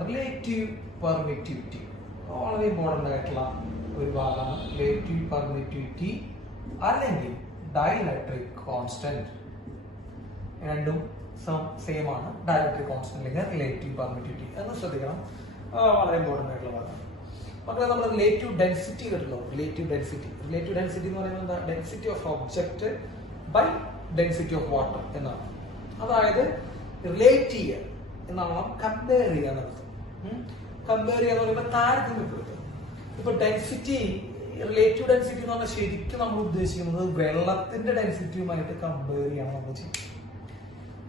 Relative permittivity വളരെ important ആയിട്ടുള്ള ഒരു ഭാഗമാണ് റിലേറ്റീവ് പെർമിറ്റിവിറ്റി അല്ലെങ്കിൽ ഡൈഇലക്ട്രിക് കോൺസ്റ്റന്റ്. രണ്ടും സെയിം ആണ്. ഡൈഇലക്ട്രിക് കോൺസ്റ്റന്റ് അല്ലെങ്കിൽ റിലേറ്റീവ് പെർമിറ്റിവിറ്റി എന്ന് ശ്രദ്ധിക്കണം, വളരെ ഇമ്പോർട്ടൻ്റ് ആയിട്ടുള്ള ഭാഗമാണ്. മക്കളെ നമ്മൾ റിലേറ്റീവ് ഡെൻസിറ്റി കേട്ടല്ലോ. റിലേറ്റീവ് ഡെൻസിറ്റി എന്ന് പറയുന്നത് എന്താ? Density of object by density of water എന്നാണ്. അതായത് റിലേറ്റ് ചെയ്യുക എന്നാണ്, കമ്പയർ ചെയ്യുക എന്നർത്ഥം. കമ്പയർ ചെയ്യുക എന്ന് പറയുമ്പോൾ താരതമ്യപ്പെടുത്തുക. ഇപ്പൊ ഡെൻസിറ്റി, റിലേറ്റീവ് ഡെൻസിറ്റി എന്ന് പറഞ്ഞാൽ ശരിക്കും നമ്മൾ ഉദ്ദേശിക്കുന്നത് വെള്ളത്തിന്റെ ഡെൻസിറ്റിയുമായിട്ട് കമ്പയർ ചെയ്യണം നമ്മൾ ചെയ്യും.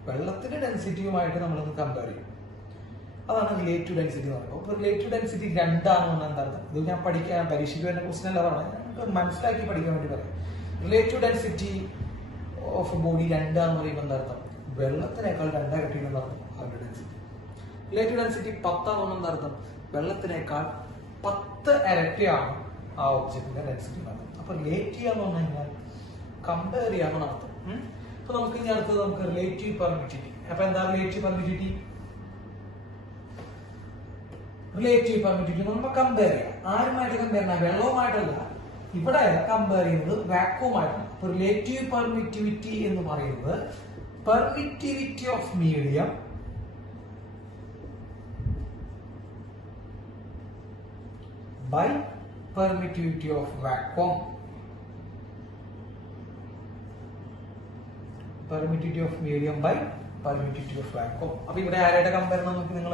വെള്ളത്തിന്റെ ഡെൻസിറ്റിയുമായിട്ട് നമ്മളൊന്ന് കമ്പയർ ചെയ്യും. അതാണ് റിലേറ്റീവ് ഡെൻസിറ്റി എന്ന് പറയുന്നത്. അപ്പൊ റിലേറ്റീവ് ഡെൻസിറ്റി രണ്ടാണെന്ന് എന്താണ്? ഇത് ഞാൻ പഠിക്കാൻ പരീക്ഷയ്ക്ക് വരുന്ന ക്വസ്റ്റൻ അല്ല പറഞ്ഞത്, നമുക്ക് മനസ്സിലാക്കി പഠിക്കാൻ വേണ്ടി പറയാം. റിലേറ്റീവ് ഡെൻസിറ്റി ഓഫ് ബോഡി രണ്ടാന്ന് പറയുമ്പോൾ എന്താർത്ഥം? വെള്ളത്തിനേക്കാൾ രണ്ടായിരട്ടിയെന്ന് അർത്ഥം അവരുടെ ഡെൻസിറ്റി. Relative density 10 എന്താർത്ഥം? വെള്ളത്തിനേക്കാൾ 10 ഇരട്ടിയാണ് ആ ഒബ്ജക്റ്റിന്റെ ഡെൻസിറ്റി എന്നർത്ഥം. അപ്പൊ റിലേറ്റ് ചെയ്യാന്ന് പറഞ്ഞു കഴിഞ്ഞാൽ കമ്പയർ ചെയ്യാമെന്ന് അർത്ഥം. അപ്പൊ നമുക്ക് ഇനി അടുത്തത് നമുക്ക് റിലേറ്റീവ് പെർമിറ്റിവിറ്റി. അപ്പൊ എന്താ റിലേറ്റീവ് പെർമിറ്റിവിറ്റി? റിലേറ്റീവ് പെർമിറ്റിവിറ്റി നമ്മൾ കമ്പയർ ചെയ്യാം. ആരുമായിട്ട് കമ്പയർ ചെയ്യാം? വെള്ളവുമായിട്ടല്ല, ഇവിടെ കമ്പയർ ചെയ്യുന്നത് വാക്വമായിട്ടാണ്. അപ്പൊ റിലേറ്റീവ് പെർമിറ്റിവിറ്റി എന്ന് പറയുന്നത് permittivity of medium by permittivity of vacuum. Permittivity of medium by permittivity of vacuum. അപ്പൊ ഇവിടെ ആരായിട്ട് കമ്പയർ ചെയ്യണം? നമുക്ക് നിങ്ങൾ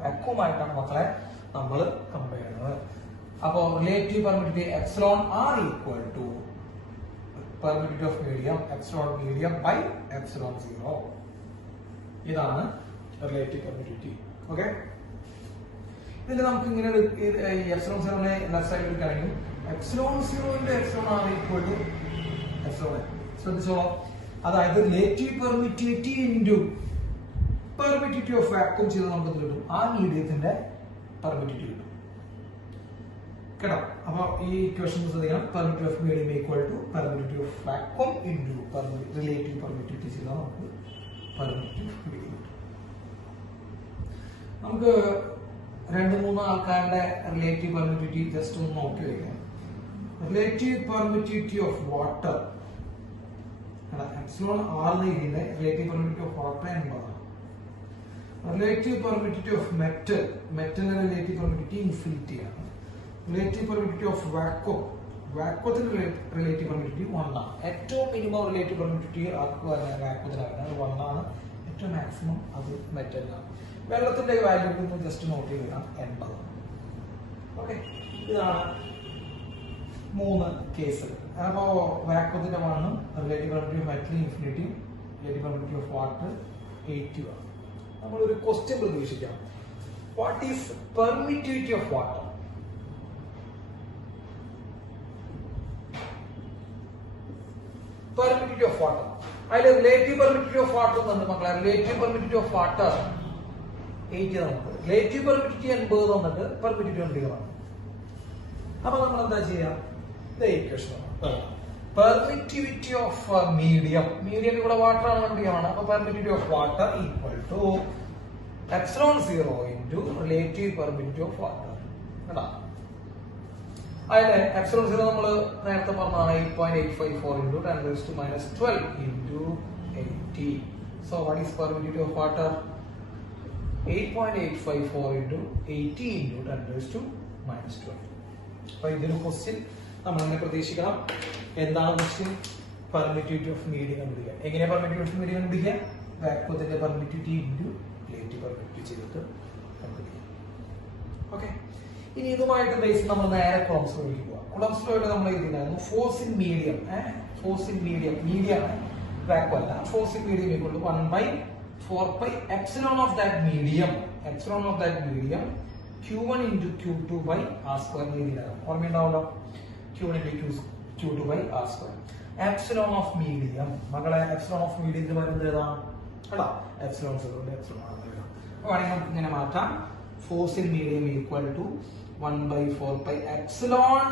വാക്വം ആയിട്ടാണ് മക്കളെ നമ്മൾ കമ്പയർ ചെയ്യുന്നത്. അപ്പോൾ relative permittivity epsilon R equal to permittivity of medium epsilon medium by epsilon 0. ഇതാണ് റിലേറ്റീവ് പെർമിറ്റിവിറ്റി. ഓക്കെ, ഇതിൽ നമുക്ക് ഇങ്ങനെ എപ്സിലോൺ 0നെ ലെഫ്റ്റ് സൈഡിൽ എടുക്കുകയാണെങ്കിൽ epsilon 0 epsilon R equal to epsilon. ശ്രദ്ധിച്ചോളാം, അതായത് relative permittivity into permittivity of vacuum ചെയ്ത് നമുക്ക് കിട്ടും. ആ മീഡിയത്തിന്റെ പെർമിറ്റിവിറ്റി കിട്ടും കേട്ടോ. അപ്പൊ ഈ ഇക്വേഷൻ ശ്രദ്ധിക്കണം. Permittivity of medium equal to permittivity of vacuum into relative permittivity ചെയ്താൽ നമുക്ക് പെർമിറ്റിവിറ്റി ഓഫ് മീഡിയം കിട്ടും. നമുക്ക് 2-3 ആൾക്കാരുടെ റിലേറ്റീവ് പെർമിറ്റിവിറ്റി ജസ്റ്റ് ഒന്ന് നോക്കി വയ്ക്കാം. Relative permittivity of water, epsilon ആറിന് ഇതിന്റെ റിലേറ്റീവ് പെർമിറ്റിവിറ്റി ഓഫ് വാട്ടർ എന്നതാണ്. റിലേറ്റീവ് പെർമിറ്റിവിറ്റി ഓഫ് മെറ്റലിന്റെ റിലേറ്റീവ് പെർമിറ്റിവിറ്റി ഇൻഫിനിറ്റി ആണ്. റിലേറ്റീവ് പെർമിറ്റിവിറ്റി ഓഫ് വാക്വത്തിന്റെ റിലേറ്റീവ് പെർമിറ്റിവിറ്റി 1 ആണ്. ഏറ്റവും മിനിമം റിലേറ്റീവ് പെർമിറ്റിവിറ്റി വാക്വത്തിനാണ്, അത് 1 ആണ്. ഏറ്റവും മാക്സിമം അത് മെറ്റലിനാണ്. വെള്ളത്തിന്റെ വാല്യൂ ഒന്ന് ജസ്റ്റ് നോട്ട് ചെയ്താൽ 80. ഓക്കെ, ഇതാണ് 3 കേസുകൾ. അപ്പോ വാക്വത്തിന്റെ 1, relative permittivity of metal infinity, relative permittivity of water 80 ആണ്. നമ്മളൊരു ക്വസ്റ്റ്യൻ പ്രതീക്ഷിക്കാം. What is permittivity of water? Permittivity of water, അതിൽ റിലേറ്റീവ് പെർമിറ്റിവിറ്റി ഓഫ് വാട്ടർ എന്നുണ്ട് മക്കളെ. റിലേറ്റീവ് പെർമിറ്റിവിറ്റി ഓഫ് വാട്ടർ 80 നമുക്ക്, റിലേറ്റീവ് പെർമിറ്റിവിറ്റി 80 തന്നിട്ട് പെർമിറ്റിവിറ്റി 20 ആണ്. അപ്പൊ നമ്മൾ എന്താ ചെയ്യാം? ഇക്വേഷൻ പെർമിറ്റിവിറ്റി ഓഫ് മീഡിയം ഇവിടെ വാട്ടർ ആണ്, മീഡിയമാണ്. അപ്പൊ permittivity of water equal to epsilon 0 into relative permittivity of water. കേട്ടാ, അതിലെ എപ്സിലോൺ 0 നമ്മൾ നേരത്തെ പറഞ്ഞതാണ് 8.854 into 10⁻12 into 80. So what is permittivity of water? 8.854 into 80 into 10⁻12. അപ്പൊ ഇതൊരു ക്വസ്റ്റ്യൻ നമ്മൾ തന്നെ പ്രതീക്ഷിക്കണം. എന്താണ് ക്വസ്റ്റ്യൻ? പെർമിറ്റിവിറ്റി ഓഫ് മീഡിയം കണ്ടുപിടിക്കുക. എങ്ങനെയാ പെർമിറ്റിവിറ്റി ഓഫ് മീഡിയം കണ്ടുപിടിക്കുക? വാക്വത്തിന്റെ പെർമിറ്റിവിറ്റി ഇൻറ്റു റിലേറ്റീവ് പെർമിറ്റിവിറ്റി ചെയ്തിട്ട് കണ്ടുപിടിക്കുക. ഓക്കെ, ഇനി ഇതുമായിട്ട് ബേസ് നമ്മൾ നേരെ കുളംസ് ലോയിലേക്ക് പോവാം. കുളംസ് ലോയിൽ നമ്മൾ എഴുതിയിട്ടുണ്ടായിരുന്നു force in medium. Force in medium ആണ്, വാക്വം അല്ല. Force in medium equal to 1/4 epsilon of that medium q1 into q2 by r square ഓർമ്മയുണ്ടാവല്ലോ. q1 into q2 by r square. Epsilon of medium മകളെ, epsilon of medium വരുന്നത് ഏതാണ്? അല്ല, epsilon 0 epsilon ആണ്. വേണമെങ്കിൽ നമുക്ക് ഇങ്ങനെ മാറ്റാം. Force in medium equal to 1/4 epsilon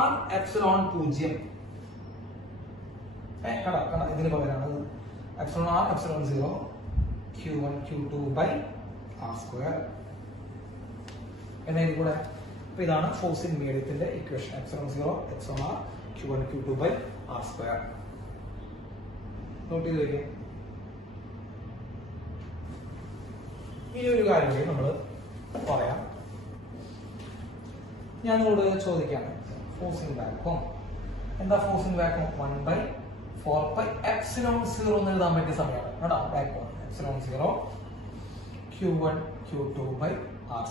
r epsilon 0. ഇതിന് പകരമാണ് epsilon r epsilon 0 q1 q2 by r square. എന്നതിൽ കൂടെ. അപ്പൊ ഇതാണ് ഫോഴ്സ് ഇൻ മീഡിയത്തിന്റെ equation. ε0 h1r q1 q2 by r². Note ചെയ്ത് വയ്ക്കുക. ഇനി ഒരു കാര്യം കൂടി നമ്മൾ പറയാം. ഞാൻ നിങ്ങളോട് ചോദിക്കാണ് ഫോഴ്സ് ഇൻ വാക്വം എന്താ? ഫോഴ്സ് ഇൻ വാക്വം 1/4πε0 എന്ന് എഴുതാൻ പറ്റിയ സമയമാണ് കേട്ടോ. Vacuum ε0 q1 q2 by r².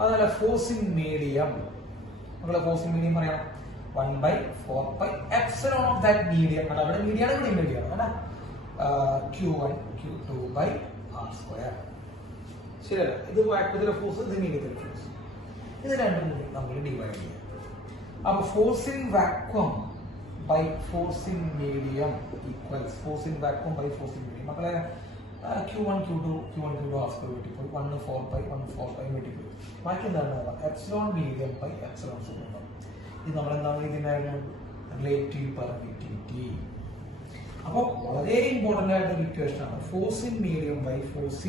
അതുപോലെ ഫോഴ്സ് ഇൻ മീഡിയം, നമ്മളെ ഫോഴ്സ് ഇൻ മീഡിയം പറയാം 1/4πε ഓഫ് ദാറ്റ് മീഡിയം. അവിടെ മീഡിയാണ്, ഇവിടെ മീഡിയാണ് കേട്ടോ. q1 q2 by r². ശരിയല്ല? ഇത് വാക്വത്തിലെ ഫോഴ്സ്, ഇത് മീഡിയത്തിലെ ഫോഴ്സ്. ഇത് രണ്ടും നമ്മൾ ഡിവൈഡ് ചെയ്യാം. അപ്പൊ force in vacuum by force in medium equals force in vacuum by force in medium. മക്കളെ q1 q2 r² വെട്ടിപ്പോയി 1/4π വെട്ടിപ്പോയി. ബാക്കി എന്താണ്? Epsilon medium by epsilon super. ഇത് നമ്മൾ എന്താണ് ഇതിന്റെ റിലേറ്റീവ് പെർമിറ്റിവിറ്റി. അപ്പോൾ വളരെ ഇമ്പോർട്ടന്റ് ആയിട്ടുള്ള ഇക്വേഷൻ ആണ് force in medium by force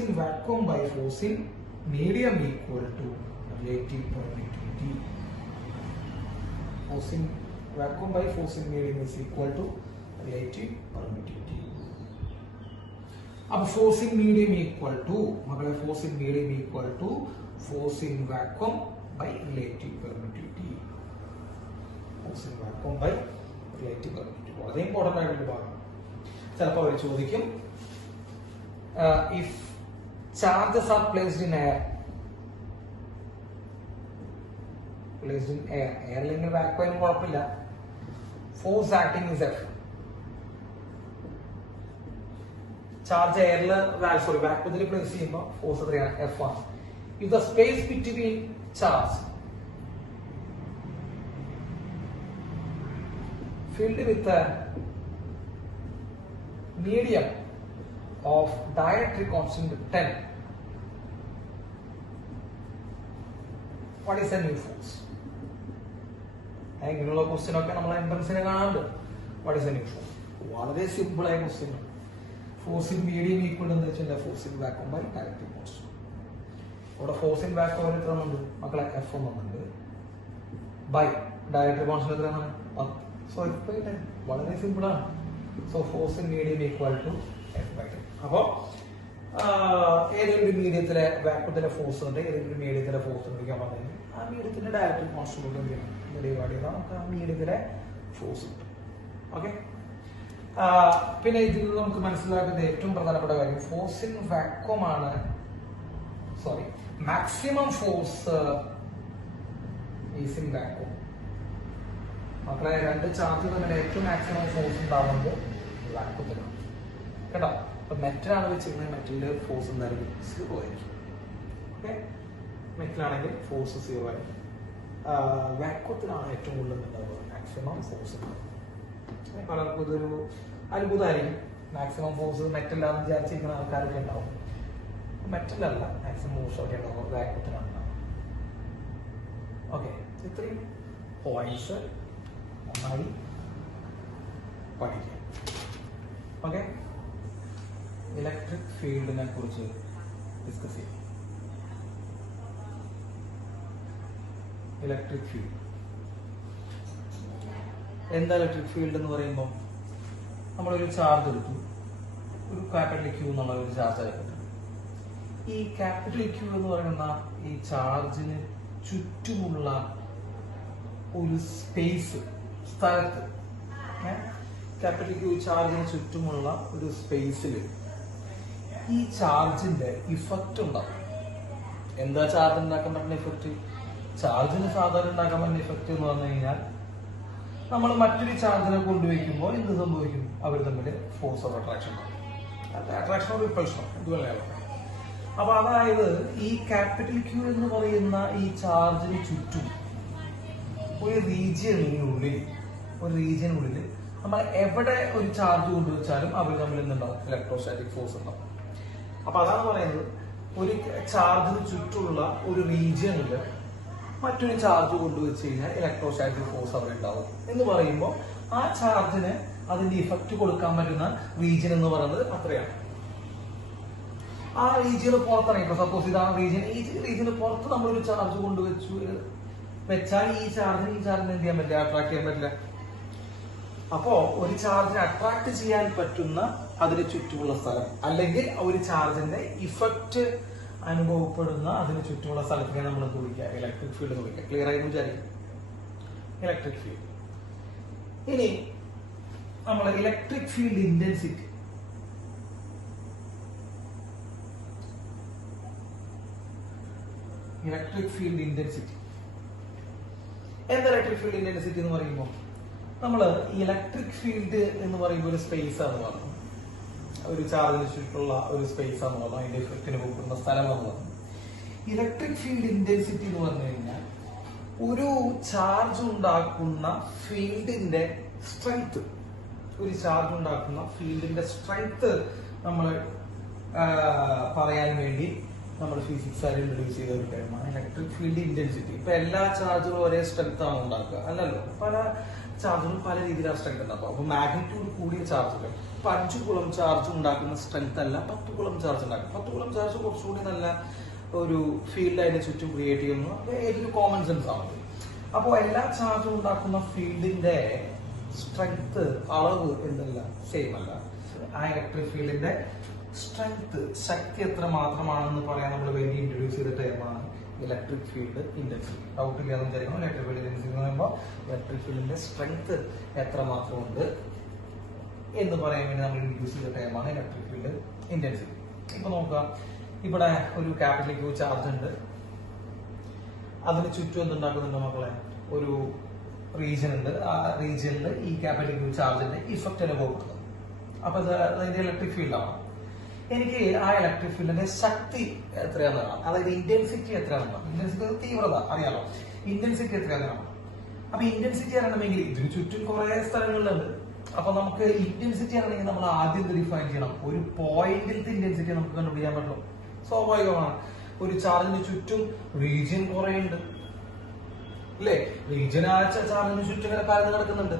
in vacuum by force in medium equal to relative permittivity. Force in vacuum by force in medium is equal to relative permittivity. അപ്പൊ force in medium equal to മക്കളെ force in medium equal to force in vacuum by relative permittivity. Force in vacuum by relative permittivity വളരെ important ആയിട്ടുള്ള ഭാഗം. ചിലപ്പോൾ അവർ ചോദിക്കും if charges are placed in air, എയറിലെങ്കിൽ vacuum കുഴപ്പമില്ല. Force acting is F. Charge എയറിൽ വാക്വത്തിൽ പ്ലേസ് ചെയ്യുമ്പോൾ ഫോഴ്സ് എത്രയാണ്? എഫ് ആണ്. If the space between charge filled with a medium of dielectric constant 10, what is the new force? ഇങ്ങനെയുള്ള question ഒക്കെ നമ്മൾ എൻട്രൻസിനെ കാണാറുണ്ട്. What is a new force? വളരെ സിമ്പിൾ ആയ question. Force in medium equal എന്ന് വെച്ചാൽ force in vacuum by dielectric constant. ഇവിടെ ഫോഴ്സ് ഇൻ വാക്വം എത്ര ഉണ്ട് മക്കളെ? എഫ് എന്നുണ്ട് ബൈ ഡയലക്ട്രിക് കോൺസ്റ്റന്റ് എത്രയാണ്? 10. സോ വളരെ സിമ്പിൾ ആണ്. So force in medium equal to F/10. അപ്പോ ഏതെങ്കിലും മീഡിയത്തിലെ വാക്വത്തിലെ ഫോഴ്സ് ഉണ്ട്, ഏതെങ്കിലും മീഡിയത്തിലെ ഫോഴ്സ് കണ്ടുപിടിക്കാൻ പറഞ്ഞാൽ ആ മീഡിയത്തിന്റെ ഡയലക്ട്രിക് കോൺസ്റ്റന്റ് ഡിവൈഡ് ചെയ്താൽ നമുക്ക് ആ മീഡിയത്തിലെ ഫോഴ്സ് കിട്ടും. ഓക്കെ. പിന്നെ ഇതിൽ നമുക്ക് മനസ്സിലാക്കുന്ന ഏറ്റവും പ്രധാനപ്പെട്ട കാര്യം ഫോഴ്സ് ഇൻ വാക്വം ആണ്. Maximum force is in vacuum. മക്കളെ രണ്ട് ചാർജ് തമ്മിൽ ഏറ്റവും മാക്സിമം ഫോഴ്സ് ഉണ്ടാവുന്നത് വാക്വത്തിലാണ് കേട്ടോ. അപ്പൊ മെറ്റലാണ് വെച്ചിരുന്നത്, മെറ്റലിന്റെ ഫോഴ്സ് എന്തായാലും 0 ആയിരിക്കും. ഓക്കെ. മെറ്റലാണെങ്കിൽ ഫോഴ്സ് 0 ആയിരിക്കും. വാക്വത്തിലാണ് ഏറ്റവും കൂടുതൽ മാക്സിമം ഫോഴ്സ്. പലർക്കും ഇതൊരു അത്ഭുതമായിരിക്കും. മാക്സിമം ഫോഴ്സ് മെറ്റലാണെന്ന് വിചാരിച്ചിരിക്കുന്ന ആൾക്കാരൊക്കെ ഉണ്ടാവും. മെറ്റലല്ല മാക്സിമം ഫോഴ്സ് ഒക്കെ ഉണ്ടാവും, വാക്വത്തിലാണ് ഉണ്ടാവും. ഓക്കെ. ഇത്രയും പോയിന്റ്സ് നന്നായി പഠിക്കാം. ഓക്കെ. ഇലക്ട്രിക് ഫീൽഡിനെ കുറിച്ച് ഡിസ്കസ് ചെയ്യാം. ഇലക്ട്രിക് ഫീൽഡ് എന്താ? ഇലക്ട്രിക് ഫീൽഡ് എന്ന് പറയുമ്പോൾ നമ്മളൊരു ചാർജ് എടുത്തു, ഒരു ക്യാപിറ്റൽ ക്യൂ എന്നുള്ള ഒരു ചാർജ് എടുത്തിട്ടുണ്ട്. ഈ ക്യാപിറ്റൽ ക്യൂ എന്ന് പറയുന്ന ഈ ചാർജിന് ചുറ്റുമുള്ള ഒരു സ്പേസ്, സ്ഥലത്ത് ക്യാപിറ്റൽ ക്യൂ ചാർജിന് ചുറ്റുമുള്ള ഒരു സ്പേസിൽ ഈ ചാർജിന്റെ ഇഫക്റ്റ് ഉണ്ടാവും. എന്താ ചാർജ് ഉണ്ടാക്കാൻ പറ്റുന്ന ഇഫക്റ്റ്? ചാർജിന് സാധാരണ ഉണ്ടാക്കാൻ പറ്റുന്ന ഇഫക്റ്റ് എന്ന് പറഞ്ഞു കഴിഞ്ഞാൽ നമ്മൾ മറ്റൊരു ചാർജിനെ കൊണ്ടുവയ്ക്കുമ്പോൾ എന്ത് സംഭവിക്കും? അവർ തമ്മിൽ ഫോഴ്സ് ഓഫ് അട്രാക്ഷൻ ഉണ്ടാവും. അട്രാക്ഷനോ റിപ്പൾഷനോ ഇതുപോലെ. അപ്പൊ അതായത് ഈ ക്യാപിറ്റൽ ക്യൂ എന്ന് പറയുന്ന ഈ ചാർജിന് ചുറ്റും ഒരു റീജിയനുള്ളിൽ നമ്മൾ എവിടെ ഒരു ചാർജ് കൊണ്ടുവച്ചാലും അവർ തമ്മിൽ എന്തുണ്ടാവും? ഇലക്ട്രോസ്റ്റാറ്റിക് ഫോഴ്സ് ഉണ്ടാവും. അപ്പൊ അതാണ് പറയുന്നത്, ഒരു ചാർജിന് ചുറ്റുമുള്ള ഒരു റീജിയനിൽ മറ്റൊരു ചാർജ് കൊണ്ടുവച്ച് കഴിഞ്ഞാൽ ഇലക്ട്രോസ്റ്റാറ്റിക് ഫോഴ്സ് അവിടെ ഉണ്ടാവും എന്ന് പറയുമ്പോൾ ആ ചാർജിന് അതിന്റെ ഇഫക്റ്റ് കൊടുക്കാൻ പറ്റുന്ന റീജിയൻ എന്ന് പറയുന്നത് അത്രയാണ്. ആ റീജിയന് പുറത്തിറങ്ങി. ഇപ്പൊ സപ്പോസ് ഇതാണ് റീജിയൻ, ഈ റീജിയന് പുറത്ത് നമ്മളൊരു ചാർജ് കൊണ്ടുവച്ചു വെച്ചാൽ ഈ ചാർജിന് എന്ത് ചെയ്യാൻ പറ്റില്ല, അട്രാക്ട് ചെയ്യാൻ പറ്റില്ല. അപ്പോ ഒരു ചാർജിനെ അട്രാക്ട് ചെയ്യാൻ പറ്റുന്ന അതിന് ചുറ്റുമുള്ള സ്ഥലം, അല്ലെങ്കിൽ ഒരു ചാർജിന്റെ ഇഫക്റ്റ് അനുഭവപ്പെടുന്ന അതിന് ചുറ്റുമുള്ള സ്ഥലത്തിനെ നമ്മൾ എന്ത് വിളിക്കുക, ഇലക്ട്രിക് ഫീൽഡ് എന്ന് വിളിക്കുക. ക്ലിയർ ആയി വിചാരിക്കും, ഇലക്ട്രിക് ഫീൽഡ്. ഇനി നമ്മൾ electric field intensity, electric field intensity എന്താ ഇലക്ട്രിക് ഫീൽഡ് ഇന്റൻസിറ്റി എന്ന് പറയുമ്പോൾ, നമ്മള് ഇലക്ട്രിക് ഫീൽഡ് എന്ന് പറയുമ്പോൾ ഒരു സ്പേസ് ആണ് പറഞ്ഞു, ഒരു ചാർജിന് ചുറ്റുള്ള ഒരു സ്പേസ് ആണ് പറഞ്ഞു, അതിന്റെ ഇഫക്റ്റിന് പോകുന്ന സ്ഥലമാണ് പറഞ്ഞു. ഇലക്ട്രിക് ഫീൽഡ് ഇന്റൻസിറ്റി എന്ന് പറഞ്ഞു കഴിഞ്ഞാൽ ഒരു ചാർജ് ഉണ്ടാക്കുന്ന ഫീൽഡിന്റെ സ്ട്രെങ്ത്, ഒരു ചാർജ് ഉണ്ടാക്കുന്ന ഫീൽഡിന്റെ സ്ട്രെങ്ത് നമ്മൾ പറയാൻ വേണ്ടി നമ്മൾ ഫിസിക്സ് ഇൻട്രൊഡ്യൂസ് ചെയ്ത ഒരു ടൈമാണ് ഇലക്ട്രിക് ഫീൽഡ് ഇന്റൻസിറ്റി. ഇപ്പൊ എല്ലാ ചാർജുകളും ഒരേ സ്ട്രെങ്ത് ആണ് ഉണ്ടാക്കുക അല്ലല്ലോ, പല ചാർജുകളും പല രീതിയിലാണ് സ്ട്രെങ്ത് ഉണ്ടാക്കുക. അപ്പൊ മാഗ്നിറ്റ്യൂഡ് കൂടിയ ചാർജുകൾ 5 കുളം ചാർജ് ഉണ്ടാക്കുന്ന സ്ട്രെങ്ത് അല്ല 10 കുളം ചാർജ് ഉണ്ടാക്കും. 10 കുളം ചാർജ് കുറച്ചുകൂടി നല്ല ഒരു ഫീൽഡ് അതിന് ചുറ്റും ക്രിയേറ്റ് ചെയ്യുന്നു. ഏറ്റവും കോമൺ സെൻസ് ആണ്. അപ്പോൾ എല്ലാ ചാർജും ഉണ്ടാക്കുന്ന ഫീൽഡിന്റെ സ്ട്രെങ്ത്, അളവ് എന്നല്ല സെയിം അല്ല. ആ ഇലക്ട്രിക് ഫീൽഡിന്റെ സ്ട്രെങ്ത്, ശക്തി എത്ര മാത്രമാണെന്ന് പറയാൻ നമ്മൾ വേണ്ടി ഇൻട്രൊഡ്യൂസ് ചെയ്ത ടൈമാണ് ഇലക്ട്രിക് ഫീൽഡ് ഇന്റൻസിറ്റി. ഡൗട്ട് ഇല്ലാതെ വിചാരിക്കണം. ഇലക്ട്രിക് ഫീൽഡ് ഇന്റൻസിറ്റി എന്ന് പറയുമ്പോൾ ഇലക്ട്രിക് ഫീൽഡിന്റെ സ്ട്രെങ്ത് എത്ര മാത്രമുണ്ട് എന്ന് പറയാൻ വേണ്ടി നമ്മൾ ഇൻട്രൊഡ്യൂസ് ചെയ്ത ടൈമാണ് ഇലക്ട്രിക് ഫീൽഡ് ഇന്റൻസിറ്റി. ഇപ്പൊ നോക്കാം, ഇവിടെ ഒരു ക്യാപിറ്റൽ Q ചാർജ് ഉണ്ട്, അതിന് ചുറ്റും എന്തുണ്ടാക്കുന്നുണ്ട് മക്കളെ, ഒരു റീജിയൻ ഉണ്ട്. ആ റീജിയനിൽ ഈ ക്യാപിറ്റൽ Q ചാർജിന്റെ ഇഫക്റ്റ് അനുഭവപ്പെടുന്നത്. അപ്പൊ അതിന്റെ ഇലക്ട്രിക് ഫീൽഡാണ്. എനിക്ക് ആ ഇലക്ട്രിക് ഫീൽഡിന്റെ ശക്തി എത്രയാണെന്ന് കാണാം, അതായത് ഇന്റൻസിറ്റി എത്രയാണെന്ന്. ഇന്റൻസിറ്റി തീവ്രത അറിയാലോ, ഇന്റൻസിറ്റി എത്രയാണെന്ന്. അപ്പൊ ഇന്റൻസിറ്റി അറിയണമെങ്കിൽ ഇതിന് ചുറ്റും കുറെ സ്ഥലങ്ങളുണ്ട്. അപ്പൊ നമുക്ക് ഇന്റൻസിറ്റി അറിയണമെങ്കിൽ നമ്മൾ ആദ്യം ഡിഫൈൻ ചെയ്യണം. ഒരു പോയിന്റിലത്തെ ഇന്റൻസിറ്റി നമുക്ക് കണ്ടുപിടിക്കാൻ പറ്റും, സ്വാഭാവികമാണ്. ഒരു ചാർജിന് ചുറ്റും റീജിയൻ കുറെ ഉണ്ട് അല്ലേ, റീജിയൻ ആ ചാർജിന് ചുറ്റും ഇങ്ങനെ പരന്ന് കിടക്കുന്നുണ്ട്.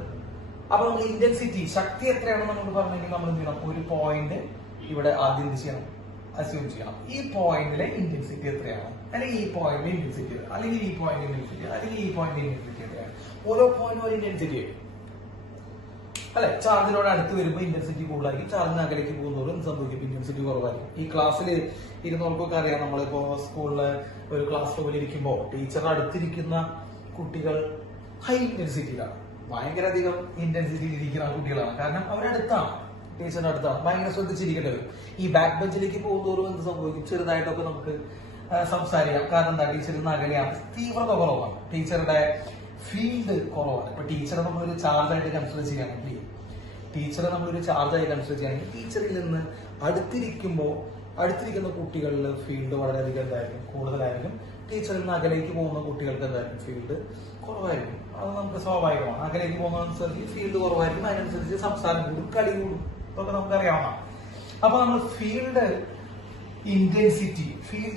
അപ്പൊ നമ്മൾ ഇന്റൻസിറ്റി, ശക്തി എത്രയാണെന്ന് നമ്മൾ പറഞ്ഞെങ്കിൽ നമ്മൾ എന്ത് ചെയ്യണം, ഒരു പോയിന്റ് ഇവിടെ ആദ്യം എന്ത് ചെയ്യണം, അസ്യൂം ചെയ്യണം. ഈ പോയിന്റിലെ ഇന്റൻസിറ്റി എത്രയാണ്, അല്ലെങ്കിൽ ഈ പോയിന്റിലെ ഇന്റൻസിറ്റി, അല്ലെങ്കിൽ ഈ പോയിന്റിലെ ഇന്റൻസിറ്റി, അല്ലെങ്കിൽ ഈ പോയിന്റിലെ ഇന്റൻസിറ്റി എത്രയാണ്. ഓരോ പോയിന്റും ഒരു ഇന്റൻസിറ്റി അല്ലെ. ചാർജിനോട് അടുത്ത് വരുമ്പോൾ ഇന്റൻസിറ്റി കൂടുതലായിരിക്കും, ചാർജിന് അകലേക്ക് പോകുന്നതോറും സംഭവിക്കും ഇന്റൻസിറ്റി കുറവായിരിക്കും. ഈ ക്ലാസ്സിൽ ഇരുന്നവർക്കൊക്കെ അറിയാം, നമ്മളിപ്പോ സ്കൂളില് ഒരു ക്ലാസ് റൂമിൽ ഇരിക്കുമ്പോൾ ടീച്ചറുടെ അടുത്തിരിക്കുന്ന കുട്ടികൾ ഹൈ ഇന്റൻസിറ്റിയിലാണ്, ഭയങ്കര അധികം ഇന്റൻസിറ്റിയിൽ ഇരിക്കുന്ന കുട്ടികളാണ്. കാരണം അവരടുത്താണ്, ടീച്ചറിന്റെ അടുത്താണ്, ഭയങ്കര ശ്രദ്ധിച്ചിരിക്കേണ്ടി വരും. ഈ ബാക്ക് ബെഞ്ചിലേക്ക് പോകുന്നതോറും എന്ത് സംഭവിക്കും, ചെറുതായിട്ടൊക്കെ നമുക്ക് സംസാരിക്കാം. കാരണം എന്താ, ടീച്ചറിൽ നിന്ന് അകലെയാണ്, തീവ്രത കുറവാണ്, ടീച്ചറുടെ ഫീൽഡ് കുറവാണ്. ഇപ്പൊ ടീച്ചറെ നമ്മളൊരു ചാർജായിട്ട് കൺസിഡർ ചെയ്യുകയാണെങ്കിൽ, ടീച്ചറെ നമ്മളൊരു ചാർജായി കൺസിഡർ ചെയ്യുകയാണെങ്കിൽ ടീച്ചറിൽ നിന്ന് അടുത്തിരിക്കുന്ന കുട്ടികളിൽ ഫീൽഡ് വളരെയധികം എന്തായിരിക്കും, കൂടുതലായിരിക്കും. ടീച്ചറിൽ നിന്ന് അകലേക്ക് പോകുന്ന കുട്ടികൾക്ക് എന്തായിരിക്കും, ഫീൽഡ് കുറവായിരിക്കും. അത് നമുക്ക് സ്വാഭാവികമാണ്. അകലേക്ക് പോകുന്നതനുസരിച്ച് ഫീൽഡ് കുറവായിരിക്കും, അതിനനുസരിച്ച് സംസാരം കൂടും, കളി കൂടും, ഇതൊക്കെ നമുക്കറിയാവുന്ന. അപ്പൊ നമ്മൾ ഫീൽഡ്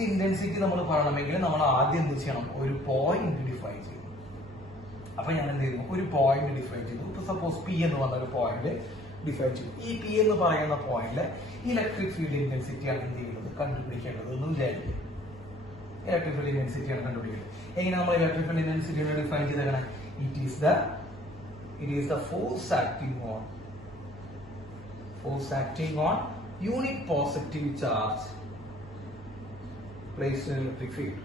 ഇന്റൻസിറ്റി നമ്മൾ പറയണമെങ്കിൽ നമ്മൾ ആദ്യം എന്ത് ചെയ്യണം, ഒരു പോയിന്റ് ഡിഫൈൻ ചെയ്യും. അപ്പൊ ഞാൻ എന്ത് ചെയ്യുന്നു, ഒരു പോയിന്റ് ഡിഫൈൻ ചെയ്തു. ഇപ്പൊ സപ്പോസ് P എന്ന് പറഞ്ഞ ഒരു പോയിന്റ് ഡിഫൈൻ ചെയ്തു. ഈ P എന്ന് പറയുന്ന പോയിന്റിലെ ഇലക്ട്രിക് ഫീൽഡ് ഇന്റൻസിറ്റിയാണ് എന്ത് ചെയ്യുന്നത്, കണ്ടുപിടിക്കേണ്ടത് എന്ന് വിചാരിക്കും. ഇലക്ട്രിക് ഫീൽഡ് ഇന്റൻസിറ്റിയാണ് കണ്ടുപിടിക്കുന്നത്. എങ്ങനെ നമ്മൾ ഇലക്ട്രിക് ഫീൽഡ് ഇന്റൻസിറ്റിയെ ഡിഫൈൻ ചെയ്തേക്കണം, it is the force acting on unit positive charge placed in electric field,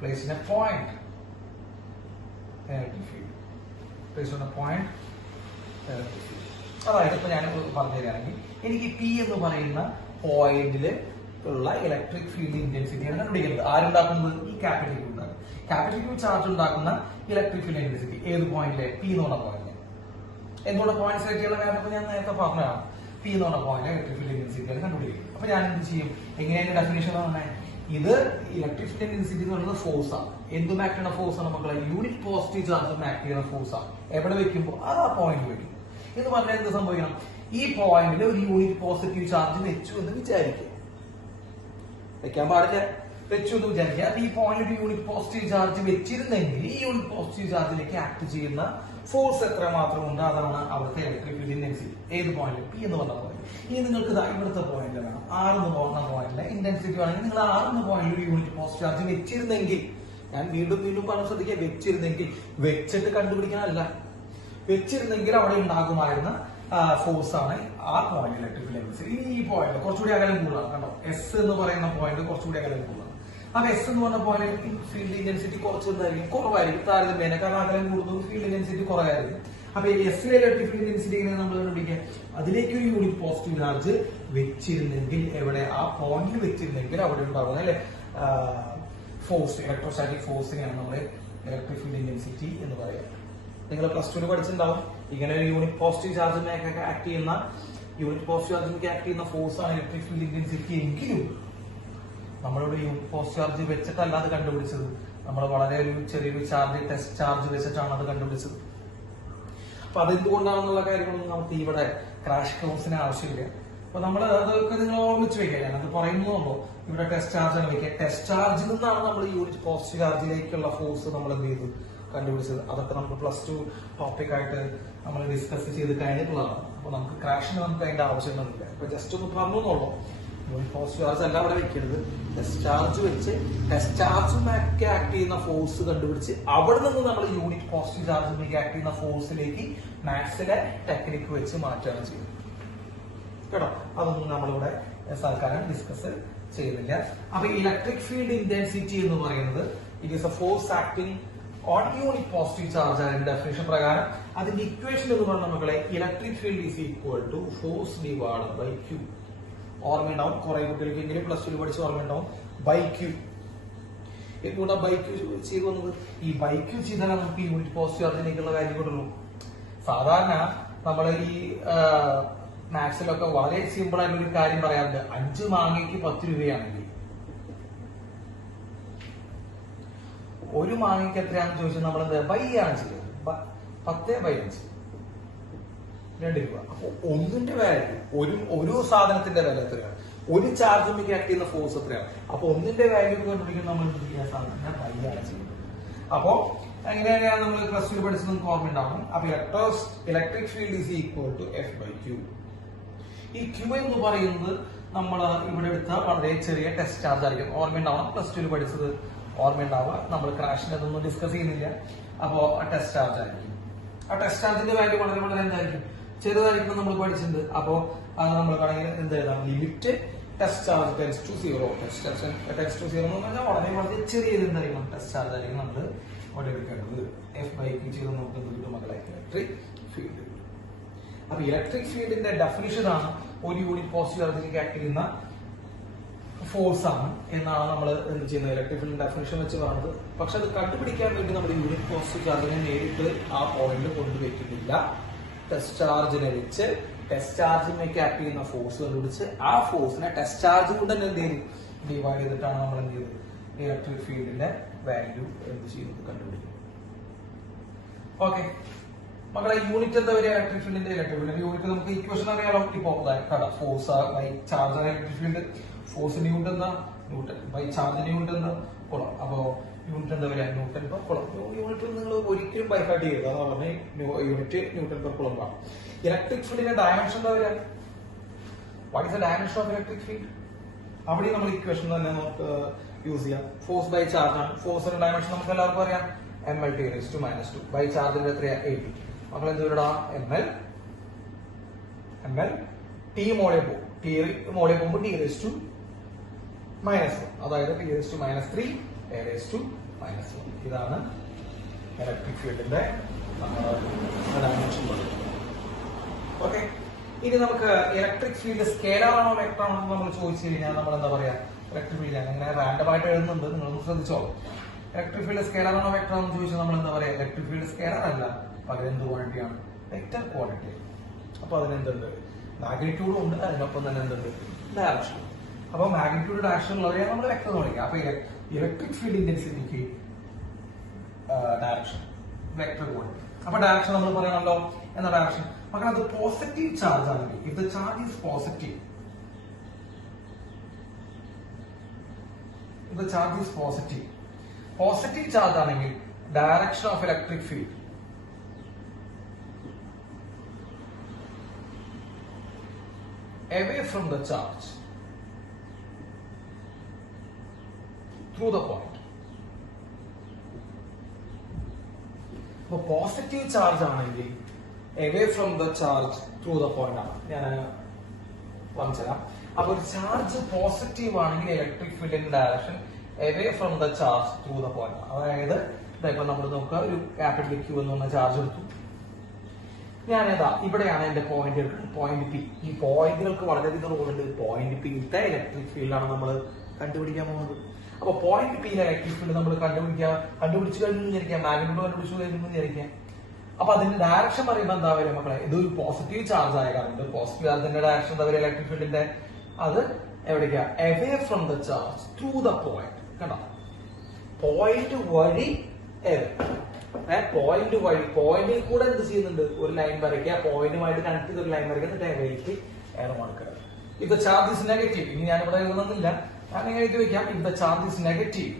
placed in a point electric field, placed on a point electric field. അതായത് ഇപ്പൊ ഞാൻ പറഞ്ഞു തരാണെങ്കിൽ എനിക്ക് P എന്ന് പറയുന്ന പോയിന്റില് ഉള്ള ഇലക്ട്രിക് ഫീൽഡ് ഇന്റൻസിറ്റിയാണ് കണ്ടുപിടിക്കുന്നത്. ആരുണ്ടാക്കുന്നത്, ഈ ക്യാപിറ്റൽ Q ഉണ്ടാകും. ക്യാപിറ്റൽ Q ചാർജ് ഉണ്ടാക്കുന്ന ഇലക്ട്രിക് ഫീൽഡ് ഇന്റൻസിറ്റി ഏത് പോയിന്റിലെ, P എന്ന് പറഞ്ഞ പോയിന്റ്. എന്തുകൊണ്ട് പോയിന്റ് സെലക്ട് ചെയ്യുന്ന കാരണം ഇപ്പൊ ഞാൻ നേരത്തെ പറഞ്ഞതാണ്, P എന്ന് പറഞ്ഞ പോയിന്റ് ഇലക്ട്രിക് ഫീൽഡ് ഇന്റൻസിറ്റിയാണ് കണ്ടുപിടിക്കും. അപ്പൊ ഞാൻ എന്ത് ചെയ്യും, എങ്ങനെയാണ് ഡെഫിനേഷൻ പറഞ്ഞത്, ഇത് ഇലക്ട്രിക് ഫീൽഡ് ഇന്റൻസിറ്റി എന്ന് പറയുന്നത് ഫോഴ്സ് ആണ്. എന്തും ആക്ട് ചെയ്യുന്ന ഫോഴ്സ് ആണ് മക്കളെ, യൂണിറ്റ് പോസിറ്റീവ് ചാർജ് ആക്ട് ചെയ്യുന്ന ഫോഴ്സ് ആണ്. എവിടെ വെക്കുമ്പോൾ അത് ആ പോയിന്റ് വെക്കും എന്ന് പറഞ്ഞാൽ എന്ത് സംഭവിക്കണം, ഈ പോയിന്റിൽ ഒരു യൂണിറ്റ് പോസിറ്റീവ് ചാർജ് വെച്ചു എന്ന് വിചാരിക്കുക. വെക്കാൻ പാടില്ല, വെച്ചു എന്ന് വിചാരിക്കുക. അപ്പൊ ഈ പോയിന്റ് ഒരു യൂണിറ്റ് പോസിറ്റീവ് ചാർജ് വെച്ചിരുന്നെങ്കിൽ ഈ യൂണിറ്റ് പോസിറ്റീവ് ചാർജിലേക്ക് ആക്ട് ചെയ്യുന്ന ഫോഴ്സ് എത്ര മാത്രമുണ്ട്, അതാണ് അവിടുത്തെ ഇലക്ട്രിക് ഫീൽഡ് ഇന്റൻസിറ്റി. ഏത് പോയിന്റ്? പി എന്ന് പറഞ്ഞ പോയിന്റ്. ഇനി നിങ്ങൾക്ക് ഇവിടുത്തെ പോയിന്റ് വേണം, ആറെന്ന് പോകുന്ന പോയിന്റിലെ ഇന്റൻസിറ്റി വേണമെങ്കിൽ നിങ്ങൾ ആറെന്ന് പോയിന്റ് ഒരു യൂണിറ്റ് പോസിറ്റീവ് ചാർജ് വെച്ചിരുന്നെങ്കിൽ, ഞാൻ വീണ്ടും പറഞ്ഞു ശ്രദ്ധിക്കുക, വെച്ചിരുന്നെങ്കിൽ, വെച്ചിട്ട് കണ്ടുപിടിക്കാനല്ല, വെച്ചിരുന്നെങ്കിൽ അവിടെ ഉണ്ടാകുമായിരുന്ന ഫോഴ്സ് ആണ് ആ പോയിന്റ് ഇലക്ട്രിക് ഫീൽഡ് ഇന്റൻസിറ്റി. ഇനി ഈ പോയിന്റ് കുറച്ചുകൂടി അകലം കൂടുതലാണ് കണ്ടോ, എസ് എന്ന് പറയുന്ന പോയിന്റ് കുറച്ചുകൂടി അകലം കൂടുതലാണ്. അപ്പൊ എസ് എന്ന് പറഞ്ഞ പോയിന്റ് ഫീൽഡ് ഇന്റൻസിറ്റി കുറച്ച് എന്തായിരിക്കും, കുറവായിരിക്കും താരതമ്യേന, കാരണം അകലം കൂടുതൽ ഫീൽഡ് ഇന്റൻസിറ്റി കുറവായിരിക്കും. അപ്പൊ എസിലെ ഇലക്ട്രിക് ഫീൽഡ് ഇന്റൻസിറ്റി എങ്ങനെ നമ്മൾ കണ്ടുപിടിക്കുക? അതിലേക്ക് ഒരു യൂണിറ്റ് പോസിറ്റീവ് ചാർജ് വെച്ചിരുന്നെങ്കിൽ, എവിടെ ആ പോയിന്റിൽ വെച്ചിരുന്നെങ്കിൽ അവിടെ ഉണ്ടാകുന്ന അല്ലെ ഫോഴ്സ്, ഇലക്ട്രോസ്റ്റാറ്റിക് ഫോഴ്സിനെയാണ് നമ്മൾ ഇലക്ട്രിക് ഫീൽഡ് ഇന്റൻസിറ്റി എന്ന് പറയുന്നത്. നിങ്ങൾ പ്ലസ് ടുവിൽ പഠിച്ചിട്ടുണ്ടാവും, ഇങ്ങനെ ഒരു യൂണിറ്റ് പോസിറ്റീവ് ചാർജിനൊക്കെ ആക്ട് ചെയ്യുന്ന ഫോഴ്സ് ആണ് ഇലക്ട്രിക് ഫീൽഡ് ഇന്റൻസിറ്റി. എങ്കിലും നമ്മളിവിടെ യൂണിറ്റ് പോസിറ്റീവ് ചാർജ് വെച്ചിട്ടല്ല അത് കണ്ടുപിടിച്ചത്, നമ്മൾ വളരെ ഒരു ചെറിയൊരു ചാർജ്, ടെസ്റ്റ് ചാർജ് വെച്ചിട്ടാണ് അത് കണ്ടുപിടിച്ചത്. അപ്പൊ അതെന്തുകൊണ്ടാണെന്നുള്ള കാര്യങ്ങളൊന്നും നമുക്ക് ഇവിടെ ക്രാഷ് കോഴ്സിന് ആവശ്യമില്ല. അപ്പൊ നമ്മൾ അതൊക്കെ നിങ്ങൾ ഓർമ്മിച്ച് വെക്കുക, ഞാനത് പറയുന്നുള്ളൂ. ഇവിടെ ടെസ്റ്റ് ചാർജ് ആണ് വെക്കുക. ടെസ്റ്റ് ചാർജിൽ നിന്നാണ് നമ്മൾ യൂണിറ്റ് പോസിറ്റീവ് ചാർജിലേക്കുള്ള ഫോഴ്സ് നമ്മൾ എന്ത് ചെയ്തു, കണ്ടുപിടിച്ചത്. അതൊക്കെ നമുക്ക് പ്ലസ് ടു ടോപ്പിക് ആയിട്ട് നമ്മൾ ഡിസ്കസ് ചെയ്ത് കഴിഞ്ഞിട്ടുള്ളതാണ്. അപ്പൊ നമുക്ക് ക്രാഷിന് നമുക്ക് അതിന്റെ ആവശ്യമൊന്നുമില്ല. അപ്പൊ ജസ്റ്റ് ഒന്ന് പറഞ്ഞുള്ളൂ, യൂണിറ്റ് പോസിറ്റീവ് ചാർജ് അല്ല അവിടെ വെക്കരുത്, ടെസ്റ്റ് ചാർജ് വെച്ച് ടെസ്റ്റ് ചാർജിനൊക്കെ ആക്ട് ചെയ്യുന്ന ഫോഴ്സ് കണ്ടുപിടിച്ച് അവിടെ നിന്ന് നമ്മൾ യൂണിറ്റ് പോസിറ്റീവ് ചാർജിലേക്ക് ആക്ട് ചെയ്യുന്ന ഫോഴ്സിലേക്ക് മാത്സിലെ ടെക്നിക്ക് വെച്ച് മാറ്റുകയാണ് ചെയ്യുന്നത് കേട്ടോ. അതൊന്നും നമ്മളിവിടെ സർക്കാരും ഡിസ്കസ് ചെയ്യുന്നില്ല. അപ്പൊ ഇലക്ട്രിക് ഫീൽഡ് ഇന്റൻസിറ്റി എന്ന് പറയുന്നത് it is a force acting on unit positive charge. അതിന്റെ ഡെഫിനേഷൻ പ്രകാരം അതിന്റെ ഇക്വേഷൻ എന്ന് പറഞ്ഞ മക്കളെ, electric field is equal to force divided by q. ഓർമ്മയുണ്ടാവും, കുറെ കുട്ടികൾക്കെങ്കിലും പ്ലസ് ടു പഠിച്ച് ഓർമ്മയുണ്ടാവും, ബൈ ക്യൂ. എന്തുകൊണ്ടാ ബൈ ക്യൂ ചെയ്തു വന്നത്? ഈ ബൈ ക്യൂ ചെയ്താൽ നമുക്ക് യൂണിറ്റ് പോസിറ്റീവ് ചാർജിലേക്കുള്ള വാല്യൂ കിട്ടുള്ളൂ. സാധാരണ നമ്മൾ ഈ മാത്സിലൊക്കെ വളരെ സിമ്പിൾ ആയിട്ടുള്ള ഒരു കാര്യം പറയാറുണ്ട്, 5 മാങ്ങയ്ക്ക് 10 രൂപയാണെങ്കിൽ ഒരു മാങ്ങയ്ക്ക് എത്രയാണെന്ന് ചോദിച്ചാൽ നമ്മൾ എന്താ ബൈ ആണ് ചെയ്യുന്നത്, 10/5 2 രൂപ. അപ്പൊ ഒന്നിന്റെ വാല്യൂ, ഒരു സാധനത്തിന്റെ വില എത്രയാണ്, ഒരു ചാർജിലേക്ക് ആക്ട് ചെയ്യുന്ന ഫോഴ്സ് എത്രയാണ്. അപ്പൊ ഒന്നിന്റെ വാല്യൂ കണ്ടുപിടിക്കാൻ നമ്മൾ എന്ത് ചെയ്യാൻ സാധനം ബൈ ആണ് ചെയ്യുന്നത്. അപ്പോ അങ്ങനെയാണ് നമ്മൾ പ്ലസ് ടു പഠിച്ചത്, നമുക്ക് ഓർമ്മയുണ്ടാവും. അപ്പൊ electric field is equal to F by Q. ഈ ക്യൂ എന്ന് പറയുന്നത് നമ്മൾ ഇവിടെ എടുത്ത വളരെ ചെറിയ ടെസ്റ്റ് ചാർജ് ആയിരിക്കും. ഓർമ്മയുണ്ടാവണം, പ്ലസ് ടുവിൽ പഠിച്ചത് ഓർമ്മയുണ്ടാവുക. നമ്മൾ ക്രാഷിനെ അതൊന്നും ഡിസ്കസ് ചെയ്യുന്നില്ല. അപ്പോ ആ ടെസ്റ്റ് ചാർജ് ആയിരിക്കും. ആ ടെസ്റ്റ് ചാർജിന്റെ വാല്യൂ വളരെ വളരെ എന്തായിരിക്കും, ചെറുതായിരിക്കും നമ്മൾ പഠിച്ചിട്ടുണ്ട്. അപ്പോ അത് നമ്മൾ വേണമെങ്കിൽ എന്ത് എഴുതാം, limit test charge tends to 0. Tends to 0 എന്ന് പറഞ്ഞാൽ വളരെ വളരെ ചെറിയത് എന്തായിരിക്കും, ടെസ്റ്റ് ചാർജ് ആയിരിക്കും നമ്മൾ ഇവിടെ എടുക്കേണ്ടത്. എഫ് ബൈ ക്യൂ ചെയ്ത് നമുക്ക് എന്ത് കിട്ടും മക്കളെ, ഇലക്ട്രിക് ഫീൽഡ്. അപ്പൊ ഇലക്ട്രിക് ഫീൽഡിന്റെ ഡെഫിനിഷൻ ആണ് ഒരു യൂണിറ്റ് പോസിറ്റീവ് ചാർജിലേക്ക് ആക്ട് ചെയ്യുന്ന ഫോഴ്സ് ആണ് എന്നാണ് നമ്മൾ എന്ത് ചെയ്യുന്നത്, ഇലക്ട്രിക് ഫീൽഡിന്റെ ഡെഫിനിഷൻ വെച്ച് പറയുന്നത്. പക്ഷെ അത് കണ്ടുപിടിക്കാൻ വേണ്ടി നമ്മൾ യൂണിറ്റ് പോസിറ്റീവ് ചാർജിനെ നേരിട്ട് ആ പോയിന്റ് കൊണ്ടുവയ്ക്കുന്നില്ല. ടെസ്റ്റ് ചാർജിനെ വെച്ച് ടെസ്റ്റ് ചാർജിലേക്ക് ആക്ട് ചെയ്യുന്ന ഫോഴ്സ് കണ്ടുപിടിച്ച് ആ ഫോഴ്സിനെ ടെസ്റ്റ് ചാർജ് കൊണ്ട് തന്നെ എന്ത് ചെയ്യും, ഡിവൈഡ് ചെയ്തിട്ടാണ് നമ്മൾ എന്ത് ചെയ്തത്, ഇലക്ട്രിക് ഫീൽഡിന്റെ വാല്യൂ എന്ത് ചെയ്യുന്നത് കണ്ടുപിടിക്കും. ഓക്കെ മക്കളെ, യൂണിറ്റ് എന്താ വരിക, ഇലക്ട്രിക് ഫീൽഡിന്റെ യൂണിറ്റ് നമുക്ക് ഇക്വേഷൻ അറിയാലോ. ഇപ്പൊ ഫോഴ്സ് ബൈ ചാർജ് ആണ് ഇലക്ട്രിക് ഫീൽഡ്. ഫോഴ്സിന്റെ യൂണിറ്റ് എന്താ, ന്യൂട്ടൺ. ബൈ ചാർജിന്റെ യൂണിറ്റ് എന്താ, കുളം. അപ്പോ യൂണിറ്റ് എന്താ വരിക, ന്യൂട്ടൺ പെർ കുളം. യൂണിറ്റ് നിങ്ങൾ ഒരിക്കലും ബൈഹാർട്ട് ചെയ്യരുത്, അതാ പറഞ്ഞ യൂണിറ്റ് ന്യൂട്ടൺ പെർ കുളം ആണ്. ഇലക്ട്രിക് ഫീൽഡിന്റെ ഡയമെൻഷൻ എന്താ വരിക, what is the dimension of electric field. അവിടെ നമ്മൾ ഇക്വേഷൻ തന്നെ നമുക്ക് യൂസ് ചെയ്യാം. ഫോഴ്സ് ബൈ ചാർജ് ആണ്. ഫോഴ്സിന്റെ ഡയമെൻഷൻ നമുക്ക് എല്ലാവർക്കും അറിയാം, ml(10⁻²). ബൈ ചാർജിന്റെ എത്രയാ, 80. നമ്മൾ എന്ത് വരടാ, ml t മോളിൽ പോകും, മോളിൽ പോകുമ്പോൾ t⁻⁻1, അതായത് t⁻³ a⁻⁻1. ഇതാണ് ഇലക്ട്രിക് ഫീൽഡിന്റെ ഡയമെൻഷൻ. ഓക്കെ, ഇനി നമുക്ക് ഇലക്ട്രിക് ഫീൽഡ് സ്കേലാർ ആണോ വെക്ടർ ആണോ നമ്മൾ ചോദിച്ചു കഴിഞ്ഞാൽ നമ്മൾ എന്താ പറയാ, ഇലക്ട്രിക് ഫീൽഡ് അങ്ങനെ റാൻഡം ആയിട്ട് എഴുതുന്നുണ്ട്, നിങ്ങളൊന്ന് ശ്രദ്ധിച്ചോളൂ. ഇലക്ട്രിക് ഫീൽഡ് സ്കേലാർ ആണോ വെക്ടർ ആണോ ചോദിച്ചാൽ നമ്മൾ എന്താ പറയാ, ഇലക്ട്രിക് ഫീൽഡ് സ്കേലാർ അല്ല, പകരം എന്ത് ക്വാണ്ടിറ്റിയാണ്, വെക്ടർ ക്വാണ്ടിറ്റി. അപ്പൊ അതിനെന്തുണ്ട്, മാഗ്നിറ്റ്യൂഡും ഉണ്ട്, അതിനൊപ്പം തന്നെ എന്തുണ്ട്, ഡയറക്ഷൻ. അപ്പൊ മാഗ്നിറ്റ്യൂഡ് ഡയറക്ഷൻ ഉള്ളവരെ നമ്മൾ വെക്ടർ എന്ന് വിളിക്കാം. അപ്പൊ ഇലക്ട്രിക് ഫീൽഡ് ഇന്റൻസിറ്റിക്ക് ഡയറക്ഷൻ വെക്ടർ ക്വാണ്ടിറ്റി. അപ്പൊ ഡയറക്ഷൻ നമ്മൾ പറയണല്ലോ, എന്ന ഡയറക്ഷൻ മക്കൾ അത് പോസിറ്റീവ് ചാർജ് ആണെങ്കിൽ, if the charge is positive, the charge is positive. Positive charge ആണെങ്കിൽ direction of electric field away from the charge through the point. So positive charge ആണെങ്കിൽ away from the charge through the point ആണ്. ഞാൻ പറഞ്ഞുതരാം. അപ്പോൾ ഒരു charge positive ആണെങ്കിൽ electric ഫീൽഡിന്റെ direction away from the charge through the point. അതായത് ഇപ്പൊ നമ്മൾ നോക്കുക, ഒരു ക്യാപിറ്റൽ Q എന്ന് പറഞ്ഞ ചാർജ് എടുത്തു. ഞാനേതാ ഇവിടെയാണ് എന്റെ പോയിന്റ് എടുക്കുന്നത്, പോയിന്റ് പി. ഈ പോയിന്റുകൾക്ക് വളരെയധികം റോളുണ്ട്. പോയിന്റ് പിയിലത്തെ ഇലക്ട്രിക് ഫീൽഡാണ് നമ്മൾ കണ്ടുപിടിക്കാൻ പോകുന്നത്. അപ്പൊ പോയിന്റ് പിയിലെ ഇലക്ട്രിക് ഫീൽഡ് നമ്മൾ കണ്ടുപിടിച്ചു കഴിഞ്ഞു വിചാരിക്കാം, മാഗ്നിറ്റ്യൂഡ് കണ്ടുപിടിച്ചു കഴിഞ്ഞു വിചാരിക്കാം. അപ്പൊ അതിന്റെ ഡയറക്ഷൻ പറയുമ്പോൾ എന്താ വരിക മക്കളെ? ഇതൊരു പോസിറ്റീവ് ചാർജ് ആയ കാരണം പോസിറ്റീവ് ചാർജിന്റെ ഡയറക്ഷൻ എന്താ വരിക? ഇലക്ട്രിക് ഫീൽഡിന്റെ അത് എവിടേക്കാ? Away from the charge through the point. കണ്ടോ, പോയിന്റ് വഴി പോയിന്റ് വഴി പോയിന്റിൽ കൂടെ എന്ത് ചെയ്യുന്നുണ്ട്? ഒരു ലൈൻ വരയ്ക്കുക, പോയിന്റുമായിട്ട് കണക്ട് ചെയ്ത് ഒരു ലൈൻ വരയ്ക്കുക, എന്നിട്ട് അവയിലേക്ക് എയർ മാർക്കർ. ഇത് ചാർജ് ഇസ് നെഗറ്റീവ്. ഇനി ഞാനിവിടെ എഴുതുന്നില്ല, ഞാൻ എങ്ങനെ എഴുതി വെക്കാം? If the charge is negative,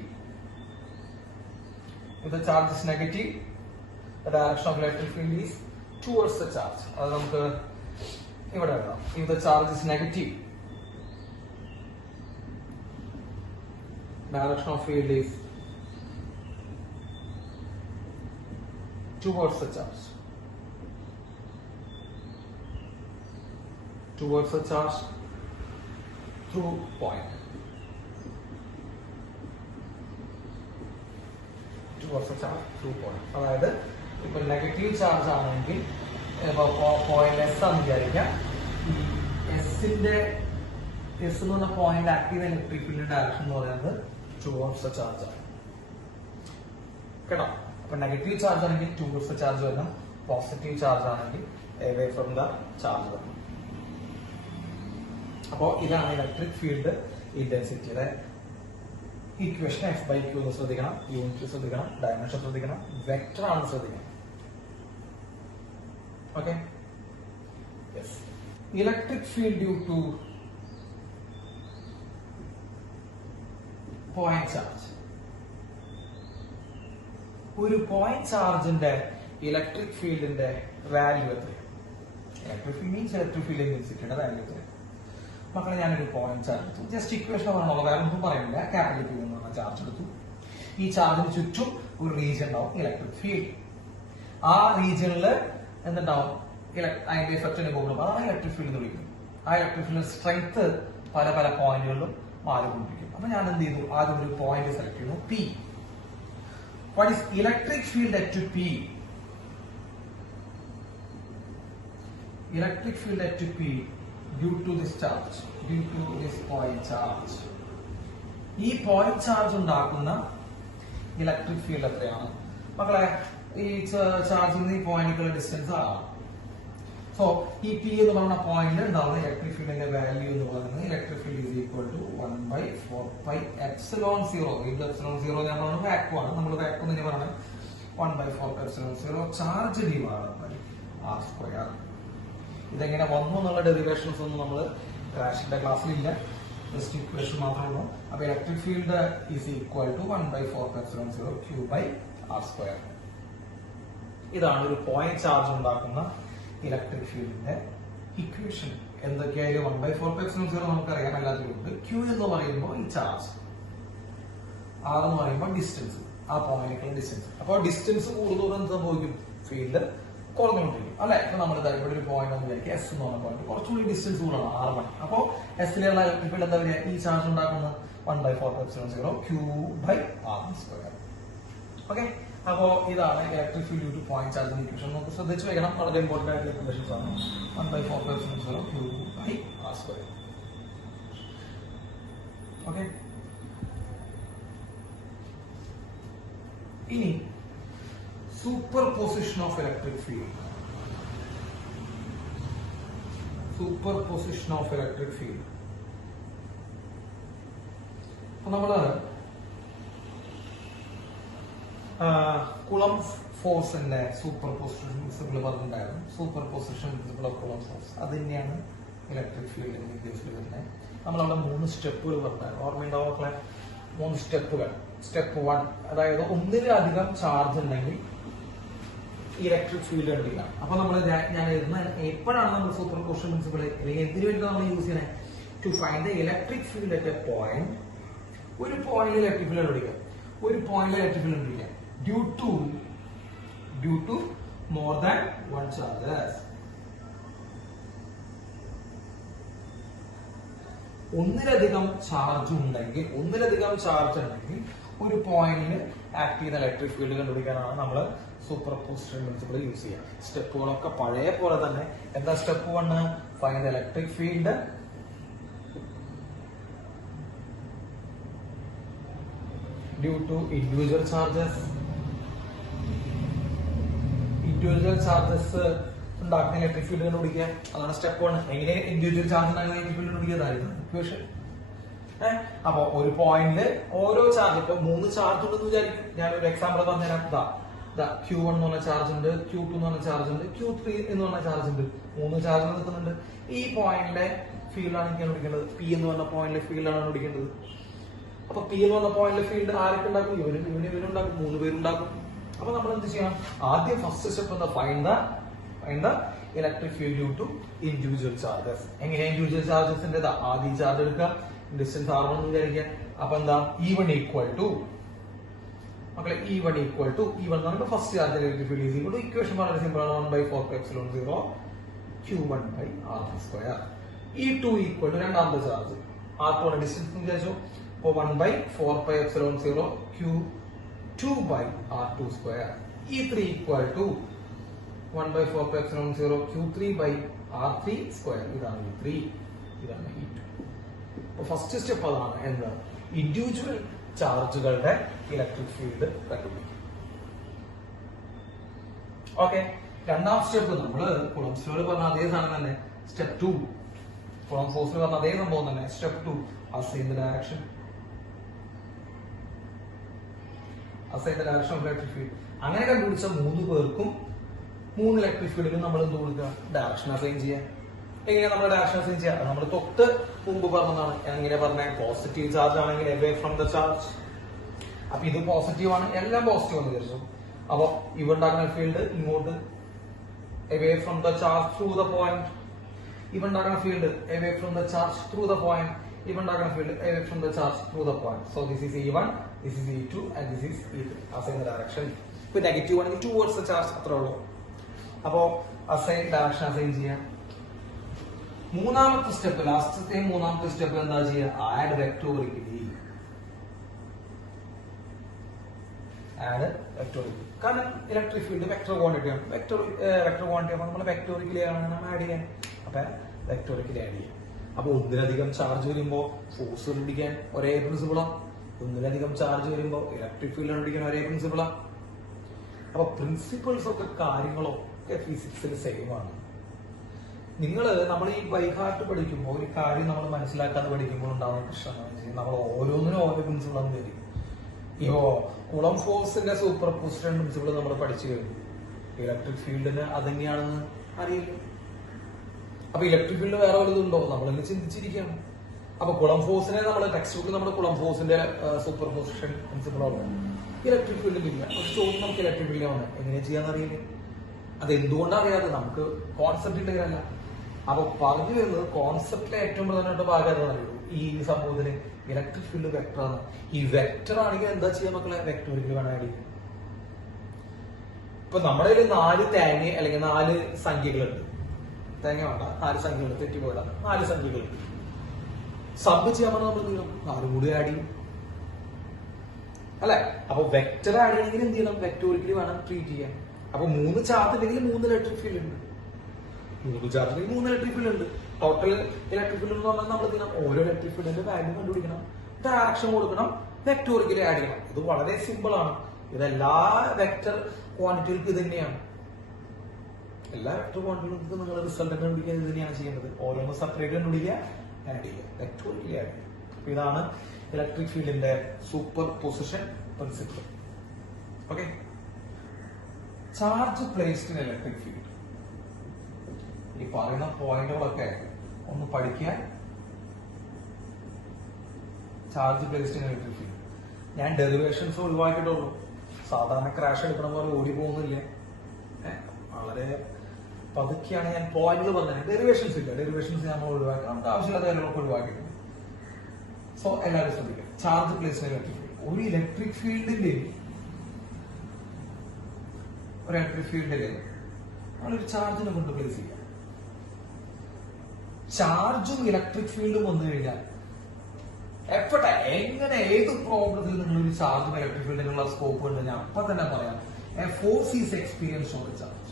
if the charge is negative, the direction of electric field is towards the charge. അത് നമുക്ക് ഇവിടെ എഴുതാം. If the charge is negative, direction of field is towards the charge. Towards the charge through point. Towards the charge through point. അതായത് ഇപ്പൊ negative charge ആണെങ്കിൽ point S ആണെന്ന് വിചാരിക്കാം. ഈ എസിന്റെ എസ് എന്ന് പറഞ്ഞ പോയിന്റ് ആക്റ്റീവ് ഇലക്ട്രിക് ഫീൽഡിന്റെ ഡയറക്ഷൻ എന്ന് പറയുന്നത് ടുവേർഡ്സ് ദ ചാർജ് ആണ്. കേട്ടോ, അപ്പൊ നെഗറ്റീവ് ചാർജ് ആണെങ്കിൽ ടുവേർഡ്സ് ദ ചാർജ് വരണം, പോസിറ്റീവ് ചാർജ് ആണെങ്കിൽ അവേ ഫ്രം ദ ചാർജ് വരണം. അപ്പോ ഇതാണ് ഇലക്ട്രിക് ഫീൽഡ് ഇന്റൻസിറ്റിയുടെ ഇക്വേഷൻ. എഫ് ബൈ ക്യൂ എന്ന് ശ്രദ്ധിക്കണം, യൂണിറ്റ് ശ്രദ്ധിക്കണം, ഡയമെൻഷൻ ശ്രദ്ധിക്കണം, വെക്ടർ ആണ് ശ്രദ്ധിക്കണം. Okay, yes. Electric field due to point charge. ഒരു പോയിന്റ് ചാർജിന്റെ ഇലക്ട്രിക് ഫീൽഡിന്റെ വാല്യൂ എത്ര? Electric field means electric field ഇന്റൻസിറ്റിയുടെ വാല്യൂ എത്ര? മക്കളെ, ഞാനൊരു പോയിന്റ് ചാർജ് എടുത്തു. ജസ്റ്റ് ഇക്വേഷൻ പറഞ്ഞോളൂ, വേറെ ഒന്നും പറയുന്നില്ല. ക്യാപിറ്റൽ Q എന്ന് പറഞ്ഞ ചാർജ് എടുത്തു. ഈ ചാർജിന് ചുറ്റും ഒരു റീജിയൻ ഉണ്ടാവും ഇലക്ട്രിക് ഫീൽഡ്. ആ റീജിയനിൽ എന്തുണ്ടാവും? അതിന്റെ എഫക്റ്റിനെ പോകുമ്പോൾ അതാണ് ഇലക്ട്രിക് ഫീൽഡ് എന്ന് വിളിക്കുന്നത്. ആ ഇലക്ട്രിക് ഫീൽഡ് സ്ട്രെങ്ത് പല പല പോയിന്റുകളിലും മാറിക്കൊണ്ടിരിക്കും. അപ്പൊ ഞാൻ എന്ത് ചെയ്തു? ആദ്യം ഒരു പോയിന്റ് സെലക്ട് ചെയ്യുന്നു, P. What is electric field at P? Electric field at P due to this charge, due to this point charge. ഈ പോയിന്റ് ചാർജ് ഉണ്ടാക്കുന്ന ഇലക്ട്രിക് ഫീൽഡ് എത്രയാണ് മക്കളെ? ഈ ചാർജിൽ നിന്ന് ഈ പോയിന്റുകളുടെ ഡിസ്റ്റൻസ് ആകാം. സോ ഈ പി എന്ന് പറഞ്ഞ പോയിന്റ് ഉണ്ടാവുന്ന ഇലക്ട്രിക് ഫീൽഡിന്റെ വാല്യൂ എന്ന് പറയുന്നത് electric field is equal to 1/4πε0. ഇത് ε0 ഞാൻ പറഞ്ഞത് വാക്വം ആണ്. നമ്മൾ വാക്വം തന്നെ പറഞ്ഞത് 1/4πε0 ചാർജ് ഡിവൈഡഡ് ബൈ r². ഇതെങ്ങനെ വന്നു എന്നുള്ള ഡെറിവേഷൻസ് ഒന്നും നമ്മൾ ക്രാഷിന്റെ ക്ലാസ്സിലില്ല, ജസ്റ്റ് ഇക്വേഷൻ മാത്രമേ ഉള്ളൂ. അപ്പൊ electric field is equal to 1/4πε0 Q/r². ഇതാണ് ഒരു പോയിന്റ് ചാർജ് ഉണ്ടാക്കുന്ന ഇലക്ട്രിക് ഫീൽഡിന്റെ ഇക്വേഷൻ. എന്തൊക്കെയായാലും 1/4πε0 നമുക്കറിയാം, എല്ലാത്തിലും ഉണ്ട്. Q എന്ന് പറയുമ്പോൾ ഈ ചാർജ്, R എന്ന് പറയുമ്പോൾ ഡിസ്റ്റൻസ്, ആ പോയിന്റിലേക്കുള്ള ഡിസ്റ്റൻസ്. അപ്പോൾ ഡിസ്റ്റൻസ് കൂടുതൽ എന്ത് സംഭവിക്കും? ഫീൽഡ് കുറഞ്ഞുകൊണ്ടിരിക്കും അല്ലെ? ഇപ്പൊ നമ്മൾ ഇവിടെ ഒരു പോയിന്റ് എന്ന് വിചാരിക്കുക, എസ് എന്ന് പറഞ്ഞ പോയിന്റ് കുറച്ചുകൂടി ഡിസ്റ്റൻസ് കൂടുതലാണ്, R1. അപ്പോ എസിലുള്ള ഇലക്ട്രിക് ഫീൽഡ് എന്താ പറയുക? ഈ ചാർജ് ഉണ്ടാക്കുന്നത് 1/4πε0 Q/r². ഓക്കെ, അപ്പോ ഇതാണ് electric field due to point ചാർജിന്റെ ഇക്വേഷൻ. നമുക്ക് ശ്രദ്ധിച്ചു വെക്കണം, വളരെ ഇമ്പോർട്ടന്റ് ആയിട്ടുള്ള ഇക്വേഷൻസ് ആണ്. 1/4πε0 Q/r². ഓക്കെ, ഇനി superposition of electric field. Superposition of electric field. അപ്പോൾ നമ്മള് കുളം ഫോഴ്സിന്റെ സൂപ്പർപോസിഷൻ പ്രിൻസിപ്പിൾ പറഞ്ഞിട്ടുണ്ടായിരുന്നു. സൂപ്പർപോസിഷൻ പ്രിൻസിപ്പിൾ ഓഫ് കുളം ഫോഴ്സ്, അത് തന്നെയാണ് ഇലക്ട്രിക് ഫീൽഡിന്റെ കേസിൽ വരുന്നത്. നമ്മളവിടെ 3 സ്റ്റെപ്പുകൾ പറഞ്ഞായിരുന്നു, ഓർമ്മയുണ്ടാവും മക്കളെ? 3 സ്റ്റെപ്പുകൾ. സ്റ്റെപ്പ് 1, അതായത് ഒന്നിലധികം ചാർജ് ഉണ്ടെങ്കിൽ ഇലക്ട്രിക് ഫീൽഡ് കണ്ടുപിടിക്കാം. അപ്പൊ നമ്മൾ ഞാൻ എഴുതുന്ന എപ്പോഴാണ് നമ്മൾ സൂപ്പർ പൊസിഷൻ പ്രിൻസിപ്പിൾ എന്തിനു വേണ്ടി നമ്മൾ യൂസ് ചെയ്യണേ? To find the electric field at a point. ഒരു പോയിന്റിൽ ഇലക്ട്രിക് ഫീൽഡ് കണ്ടുപിടിക്കാം. ഒരു പോയിന്റിൽ ഇലക്ട്രിക് ഫീൽഡ് കണ്ടുപിടിക്കാം due to more than 1 charges. ഒന്നിലധികം ചാർജ് ഉണ്ടെങ്കിൽ ഒരു പോയിന്റിൽ ആക്ട് ചെയ്യുന്ന ഇലക്ട്രിക് ഫീൽഡ് കണ്ടുപിടിക്കാനാണ് നമ്മൾ സൂപ്പർ പൊസിഷൻ പ്രിൻസിപ്പിൾ യൂസ് ചെയ്യുക. സ്റ്റെപ്പുകളൊക്കെ പഴയ പോലെ തന്നെ. എന്താ step 1? Find the electric field due to individual charges. Individual charges ഉണ്ടാക്കുന്ന ഇലക്ട്രിക് ഫീൽഡ് കണ്ടുപിടിക്കുക. അതാണ് സ്റ്റെപ്പ് 1. എങ്ങനെ ഇൻഡിവിജ്വൽ ചാർജ് ഉണ്ടാക്കുന്ന ഇലക്ട്രിക് ഫീൽഡ് കണ്ടുപിടിക്കുന്നതായിരുന്നു ഇക്വേഷൻ. അപ്പൊ ഒരു പോയിന്റില് ഓരോ ചാർജ്, ഇപ്പൊ 3 ചാർജ് ഉണ്ടെന്ന് വിചാരിക്കും. ഞാൻ ഒരു എക്സാമ്പിൾ പറഞ്ഞുതരാം. Q1 എന്ന് പറഞ്ഞ ചാർജ് ഉണ്ട്, Q2 എന്ന് പറഞ്ഞ ചാർജ് ഉണ്ട്, Q3 എന്ന് പറഞ്ഞ ചാർജ് ഉണ്ട്. 3 ചാർജ് നിൽക്കുന്നുണ്ട്. ഈ പോയിന്റിലെ ഫീൽഡാണ് എനിക്ക് കണ്ടുപിടിക്കേണ്ടത്. P എന്ന് പറഞ്ഞ പോയിന്റിലെ ഫീൽഡാണ് കണ്ടുപിടിക്കേണ്ടത്. അപ്പൊ P എന്ന് പറഞ്ഞ പോയിന്റിലെ ഫീൽഡ് ആരൊക്കെ ഉണ്ടാക്കും? ഇവരുണ്ടാക്കും. 3 പേരുണ്ടാക്കും. അപ്പൊ നമ്മൾ എന്ത് ചെയ്യണം? ആദ്യം ഫസ്റ്റ് സ്റ്റെപ്പ് എന്താ? Find the electric field due to individual charges. എങ്ങനെ ഇൻഡിവിജ്വൽ ചാർജസിന്റെ ആദ്യം ചാർജ് എടുക്കുക, ഡിസ്റ്റൻസ് R1 എന്ന് വിചാരിക്കുക. അപ്പൊ എന്താ? E1 ഈക്വൽ ടു എന്ന് പറഞ്ഞാൽ first charge electric field is equal to, equation വളരെ സിമ്പിൾ ആണ്, 1/4πε0 Q1/R2². E2 ഈക്വൽ ടു രണ്ടാമത്തെ ചാർജ് R2 ആണ് ഡിസ്റ്റൻസ് എന്ന് വിചാരിച്ചു. അപ്പൊ 1/4πε0 Q2/R2². E3 equal to 1/4πε0 Q3/R3². ഇതാണ് E3, ഇതാണ് E2. ഫസ്റ്റ് സ്റ്റെപ്പ് അതാണ്. എന്താ? ഇൻഡിവിജ്വൽ ചാർജുകളുടെ ഇലക്ട്രിക് ഫീൽഡ് കണ്ടുപിടിക്കും. ഓക്കെ. രണ്ടാം സ്റ്റെപ്പ് നമ്മള് കുളംബ് ലോയിൽ പറഞ്ഞ അതേ സാധനം തന്നെ. സ്റ്റെപ്പ് 2 കുളംബ് ഫോഴ്സിൽ പറഞ്ഞ അതേ സംഭവം തന്നെ. Step 2 assign the direction of electric field. അങ്ങനെ കണ്ടുപിടിച്ച 3 പേർക്കും 3 ഇലക്ട്രിക് ഫീൽഡിലും നമ്മൾ എന്ത് കൊടുക്കുക? ഡയറക്ഷൻ അസൈൻ ചെയ്യാൻ. എങ്ങനെയാ നമ്മൾ ഡയറക്ഷൻ അസൈൻ ചെയ്യുക? നമ്മൾ തൊട്ട് മുമ്പ് പറഞ്ഞതാണ്. എങ്ങനെ പറഞ്ഞ? പോസിറ്റീവ് ചാർജ് ആണെങ്കിൽ അവേ ഫ്രം ദ ചാർജ്. അപ്പൊ ഇത് പോസിറ്റീവ് ആണ്, എല്ലാം പോസിറ്റീവ് എന്ന് വിചാരിച്ചു. അപ്പൊ ഇവ ഉണ്ടാക്കുന്ന ഫീൽഡ് ഇങ്ങോട്ട് away from the charge through the point. ഇവ ഉണ്ടാക്കുന്ന field away from the charge through the point. ഇവ ഉണ്ടാക്കുന്ന field away from the charge through the point. So this is E1, this is E2 and this is E3. Assign the direction. ഇപ്പൊ negative ആണെങ്കിൽ towards the charge, അത്രേ ഉള്ളൂ. അപ്പോ assign direction assign ചെയ്യാം. മൂന്നാമത്തെ step, ലാസ്റ്റത്തെ മൂന്നാമത്തെ സ്റ്റെപ്പ് എന്താ ചെയ്യുക? Add vectorically. കാരണം ഇലക്ട്രിക് ഫീൽഡ് വെക്ടർ ക്വാണ്ടിറ്റി ആണ്. വെക്ടർ ക്വാണ്ടിറ്റി ആകുമ്പോൾ നമ്മൾ വെക്ടോറിക്കലി ആണ് ആഡ് ചെയ്യാൻ. അപ്പൊ വെക്ടോറിക്കലി ആഡ് ചെയ്യാം. അപ്പൊ ഒന്നിലധികം ചാർജ് വരുമ്പോൾ ഫോഴ്സ് കണ്ടുപിടിക്കാൻ ഒരേ പ്രിൻസിപ്പിളാണ്. ഒന്നിലധികം ചാർജ് വരുമ്പോൾ ഇലക്ട്രിക് ഫീൽഡ് കണ്ടുപിടിക്കാൻ ഒരേ പ്രിൻസിപ്പിളാണ്. അപ്പൊ പ്രിൻസിപ്പിൾസ് ഒക്കെ കാര്യങ്ങളൊക്കെ ഫിസിക്സിൽ സെയിം ആണ്. നമ്മൾ ഈ ബൈഹാർട്ട് പഠിക്കുമ്പോൾ ഒരു കാര്യം നമ്മൾ മനസ്സിലാക്കാതെ പഠിക്കുമ്പോൾ ഉണ്ടാവുന്ന പ്രശ്നം നമ്മൾ ഓരോന്നിനും ഓരോ പ്രിൻസിപ്പിളാന്ന് വരും. ഇപ്പോ കുളംബ് ഫോഴ്സിന്റെ സൂപ്പർ പൊസിഷൻ പ്രിൻസിപ്പിൾ നമ്മൾ പഠിച്ചു കഴിഞ്ഞു. ഇലക്ട്രിക് ഫീൽഡിന് അതെങ്ങനെയാണെന്ന് അറിയില്ല. അപ്പൊ ഇലക്ട്രിക് ഫീൽഡ് വേറെ വലുതുണ്ടോ? നമ്മളെല്ലാം ചിന്തിച്ചിരിക്കുകയാണ്. അപ്പൊ കുളംബ് ഫോഴ്സിനെ നമ്മൾ ടെക്സ്റ്റ് ബുക്കിൽ നമ്മുടെ കുളംബ് ഫോഴ്സിന്റെ സൂപ്പർ പൊസിഷൻ പ്രിൻസിപ്പിളാണ്. ഇലക്ട്രിക് ഫീൽഡിലില്ല. പക്ഷെ ചോദ്യം നമുക്ക് ഇലക്ട്രിക് ഫീൽഡാണ് എങ്ങനെ ചെയ്യാന്ന് അറിയില്ല. അത് എന്തുകൊണ്ടാണ് അറിയാതെ? നമുക്ക് കോൺസെപ്റ്റ് ഇട്ടല്ല. അപ്പൊ പറഞ്ഞു വരുന്നത് കോൺസെപ്റ്റിലെ ഏറ്റവും പ്രധാനപ്പെട്ട ഭാഗം എന്താണെന്ന് അറിയുള്ളൂ. ഈ സംഭവത്തിന് ഇലക്ട്രിക് ഫീൽഡ് വെക്ടർ ആണ്. ഈ വെക്ടർ ആണെങ്കിൽ എന്താ ചെയ്യാൻ മക്കളെ? വെക്ടോറിക്കൽ വേണം ആഡ് ചെയ്യാൻ. ഇപ്പൊ നമ്മുടെ കയ്യിൽ 4 തേങ്ങ അല്ലെങ്കിൽ 4 സംഖ്യകളുണ്ട്. തേങ്ങ വേണ്ട, 4 സംഖ്യകൾ, തെറ്റിപ്പോയില്ല, 4 സംഖ്യകളുണ്ട്. സബ് ചെയ്യാൻ പറഞ്ഞാൽ നമ്മൾ 4 കൂടി ആഡ് ചെയ്യും അല്ലെ? അപ്പൊ വെക്ടർ ആഡ് ചെയ്യണമെങ്കിൽ എന്ത് ചെയ്യണം? വെക്ടോറിക്കലി വേണം ട്രീറ്റ് ചെയ്യാൻ. അപ്പൊ 3 ചാർജ് ഉണ്ടെങ്കിൽ 3 ഇലക്ട്രിക് ഫീൽഡ് ഉണ്ട്. 3 ചാർജ് ഉണ്ടെങ്കിൽ 3 ഇലക്ട്രിക് ഫീൽഡ് ഉണ്ട്. ടോട്ടൽ ഇലക്ട്രിക് ഫീൽഡ് എന്ന് പറഞ്ഞാൽ നമ്മൾ എന്തിനാണ്? ഓരോ ഇലക്ട്രിക് ഫീൽഡിന്റെ വാല്യൂ കണ്ടുപിടിക്കണം, ഡയറക്ഷൻ കൊടുക്കണം, വെക്ടോറിക്കലി ആഡ് ചെയ്യണം. ഇത് വളരെ സിമ്പിൾ ആണ്. ഇതെല്ലാ വെക്ടർ ക്വാണ്ടിറ്റികൾക്ക് ഇത് തന്നെയാണ്. എല്ലാ വെക്ടർ ക്വാണ്ടിറ്റികൾക്കും നിങ്ങൾ റിസൾട്ട് കണ്ടുപിടിക്കാൻ ഇത് തന്നെയാണ് ചെയ്യേണ്ടത്. ഓരോന്ന് സെപ്പറേറ്റ് കണ്ടുപിടിക്കുക, ആഡ് ചെയ്യുക, വെക്ടോറിക്കലി ആഡ് ചെയ്യുക. അപ്പൊ ഇതാണ് ഇലക്ട്രിക് ഫീൽഡിന്റെ super position principle. Okay. Charge placed in electric field. ഈ പറയുന്ന പോയിന്റുകളൊക്കെ ഒന്ന് പഠിക്കാൻ. Charge placed in electric field. ഞാൻ ഡെറിവേഷൻസ് ഒഴിവാക്കിയിട്ടുള്ളൂ. സാധാരണ ക്രാഷ് എടുക്കണ പോലെ ഓടി പോകുന്നില്ല. വളരെ പതുക്കെയാണ് ഞാൻ പോയിന്റുകൾ പറഞ്ഞത്. ഡെറിവേഷൻസ് ഇല്ല, ഡെറിവേഷൻസ് നമ്മൾ ഒഴിവാക്കി, നമുക്ക് ആവശ്യമില്ലാത്ത കാര്യങ്ങളൊക്കെ ഒഴിവാക്കിയിട്ടുണ്ട്. സോ എല്ലാവരും ശ്രദ്ധിക്കുക. Charge place electric field. ഒരു ഇലക്ട്രിക് ഫീൽഡിന്റെ നമ്മളൊരു ചാർജിനെ കൊണ്ട് പ്ലേസ് ചെയ്യാം. ചാർജും ഇലക്ട്രിക് ഫീൽഡും വന്നു കഴിഞ്ഞാൽ എപ്പോട്ടെ എങ്ങനെ ഏത് പ്രോബ്ലത്തിൽ നിങ്ങളൊരു ചാർജും ഇലക്ട്രിക് ഫീൽഡിനുള്ള സ്കോപ്പ് ഉണ്ട് ഞാൻ അപ്പൊ തന്നെ പറയാം. A force is experience on the charge.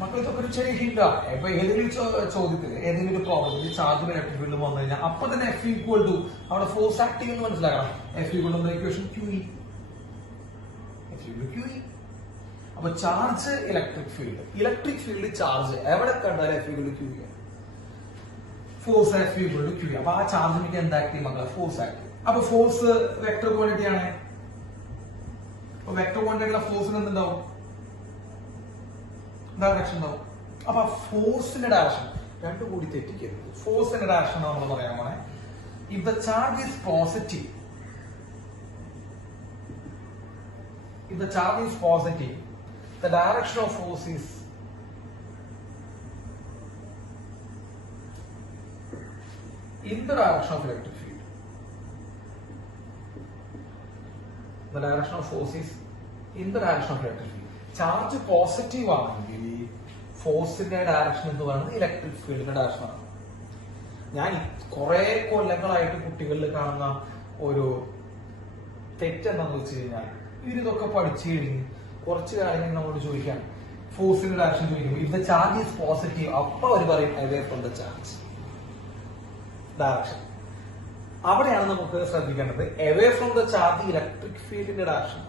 മക്കൾ ഇതൊക്കെ ഒരു ചെറിയ ഹിന്റാണ്. ഇപ്പൊ ഏതെങ്കിലും ചോദ്യത്തിൽ ഏതെങ്കിലും ഒരു പ്രോബ്ലത്തിൽ ചാർജും ഇലക്ട്രിക് ഫീൽഡും വന്നു കഴിഞ്ഞാൽ അപ്പൊ തന്നെ F ഈക്വൽ ടു അവിടെ ഫോഴ്സ് ആക്ട് ചെയ്യുന്ന മനസ്സിലാക്കണം. F equal to equation QE. അപ്പൊ ചാർജ് ഇലക്ട്രിക് ഫീൽഡ് ചാർജ് എവിടെ കണ്ടാൽ F equal to QE, force F equal to QE. അപ്പൊ ആ ചാർജിലേക്ക് എന്താ ആക്ട് ചെയ്യും മക്കളെ? ഫോഴ്സ് ആക്ട് ചെയ്യും. അപ്പൊ ഫോഴ്സ് വെക്ടർ ക്വാണ്ടിറ്റി ആണ്. അപ്പൊ വെക്ടർ ക്വാണ്ടിറ്റിയുള്ള ഫോഴ്സിന് എന്തുണ്ടാവും? ഡയറക്ഷൻ ഉണ്ടാവും. അപ്പൊ ഫോഴ്സിന്റെ ഡയറക്ഷൻ രണ്ടും കൂടി തെറ്റിക്കരുത്. ഫോഴ്സിന്റെ ഡയറക്ഷൻ നമ്മൾ പറയാൻ പോണേ. If the charge is positive, the direction of force is in the direction of electric field. The direction of force is in the direction of electric field. Charge positive ആണെങ്കിൽ ഫോഴ്സിന്റെ direction എന്ന് പറയുന്നത് electric ഫീൽഡിന്റെ direction ആണ്. ഞാൻ കുറെ കൊല്ലങ്ങളായിട്ട് കുട്ടികളിൽ കാണുന്ന ഒരു തെറ്റെന്താന്ന് വെച്ച് കഴിഞ്ഞാൽ ഇവരിതൊക്കെ പഠിച്ചു കഴിഞ്ഞ് കുറച്ച് കാര്യങ്ങൾ നമ്മളോട് ചോദിക്കാം, ഫോഴ്സിന്റെ ഡയറക്ഷൻ ചോദിക്കും. If the charge is positive അപ്പൊ അവർ പറയും away from the charge direction. അവിടെയാണ് നമുക്ക് ശ്രദ്ധിക്കേണ്ടത്. Away from the charge electric ഫീൽഡിന്റെ ഡയറക്ഷൻ.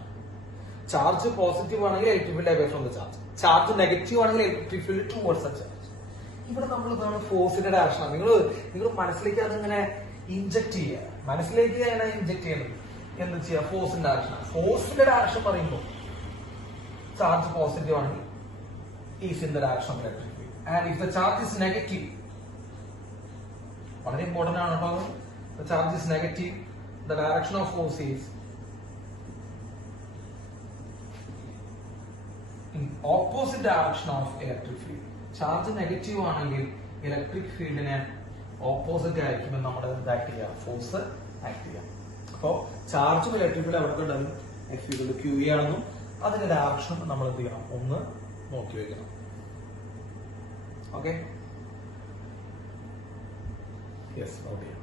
ചാർജ് പോസിറ്റീവ് ആണെങ്കിൽ electric field away from the charge. Charge negative ആണെങ്കിൽ electric field towards the charge. ഇവിടെ നമ്മൾ ഇതാണ് ഫോഴ്സിന്റെ ഡയറക്ഷൻ. നിങ്ങൾ മനസ്സിലേക്ക് അതിങ്ങനെ ഇൻജക്ട് ചെയ്യുക. മനസ്സിലേക്ക് അങ്ങനെ ഇൻജക്ട് ചെയ്യണത് എന്ത് ചെയ്യുക? ഫോഴ്സിന്റെ ഡയറക്ഷൻ. ഫോഴ്സിന്റെ ഡയറക്ഷൻ പറയുമ്പോൾ ചാർജ് പോസിറ്റീവ് ആണെങ്കിൽ is in the direction of electric field. And if the charge is negative, വളരെ ഇമ്പോർട്ടന്റ് ആണ് കേട്ടോ. The charge is negative, the direction of force is in opposite direction of electric field. Charge negative ആണെങ്കിൽ electric ഫീൽഡിനെ opposite ആയിരിക്കുമ്പോൾ നമ്മുടെ act ചെയ്യാം, force act ചെയ്യാം. അപ്പോ ചാർജും ഇലക്ട്രിക് ഫീൽഡ് എവിടെ കണ്ടാലും F ഈക്വൽ ടു QE ആണെന്നും അതിന്റെ ഡയറക്ഷൻ നമ്മൾ എന്ത് ചെയ്യണം? ഒന്ന് നോക്കി വെക്കണം. ഓക്കെ, യെസ്, നോട്ട് ചെയ്യാം.